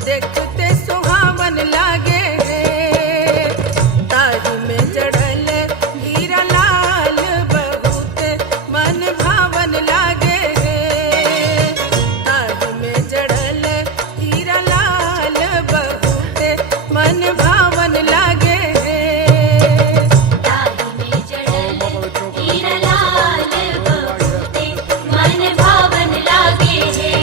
देखते सुहावन लागे रे। ताही में जड़ल हीरा लाल बहुत मन भावन लागे रे। ताही में जड़ल हीरा लाल बहुत मन भावन लागे रे। ताही में जड़ल हीरा लाल बहुत मन भावन लागे रे।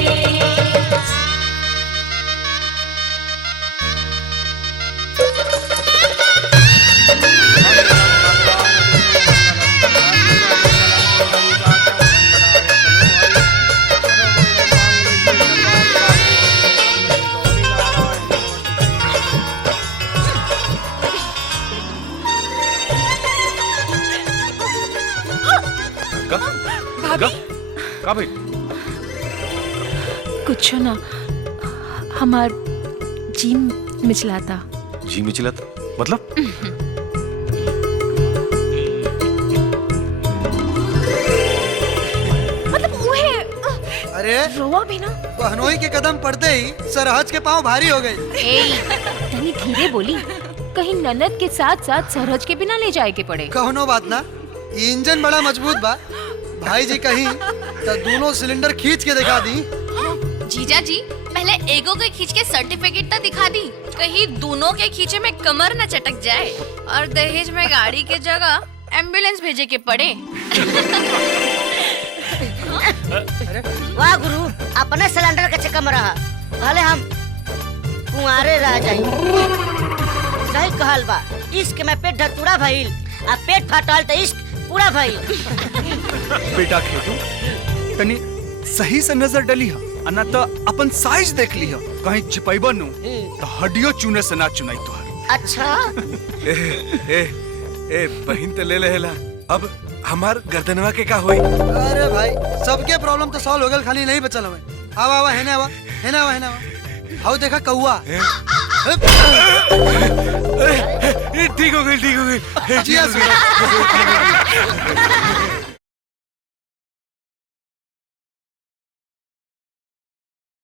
भाभी का भाई कुछ ना, हमार जी मिचलाता। जी मिचला था मतलब मतलब उहे अरे रोवा भी ना। बहनोई के कदम पड़ते ही सरहज के पाँव भारी हो गई। तनी धीरे बोली, कहीं ननद के साथ साथ सरहज के बिना ले जाए के पड़े। कहोनो बात ना, ये इंजन बड़ा मजबूत बा। भाई जी कहीं तो दोनों सिलेंडर खींच के दिखा दी। जीजा जी पहले एगो के खींच के सर्टिफिकेट तो दिखा दी, कहीं दोनों के खींचे में कमर न चटक जाए और दहेज में गाड़ी के जगह एम्बुलेंस भेजे के पड़े। वाह गुरु, अपने सिलेंडर के चक्कर में रहा, भले हम कुंवारे रह जाई। सही कहल बा, इश्क में पेट धतूरा भइल आ पेट फाटल तो इश्क पूरा भइल। बेटा खेतू तनी सही से नजर डली है, अन्ना तो अपन साइज देख ली है। कहीं चिपैबा नु तो हड्डियों चुने से ना चुनाई तो। अच्छा ए बहन तो ले लेला, अब हमार गर्दनवा के का होई? अरे भाई सबके प्रॉब्लम तो सॉल्व हो गल, खाली नहीं बचल हमें। आवा आवा हेने आवा हेने आवा हेने आवा। हाउ देखा कौआ ठीक हो गई, ठीक हो गई। जी हाँ,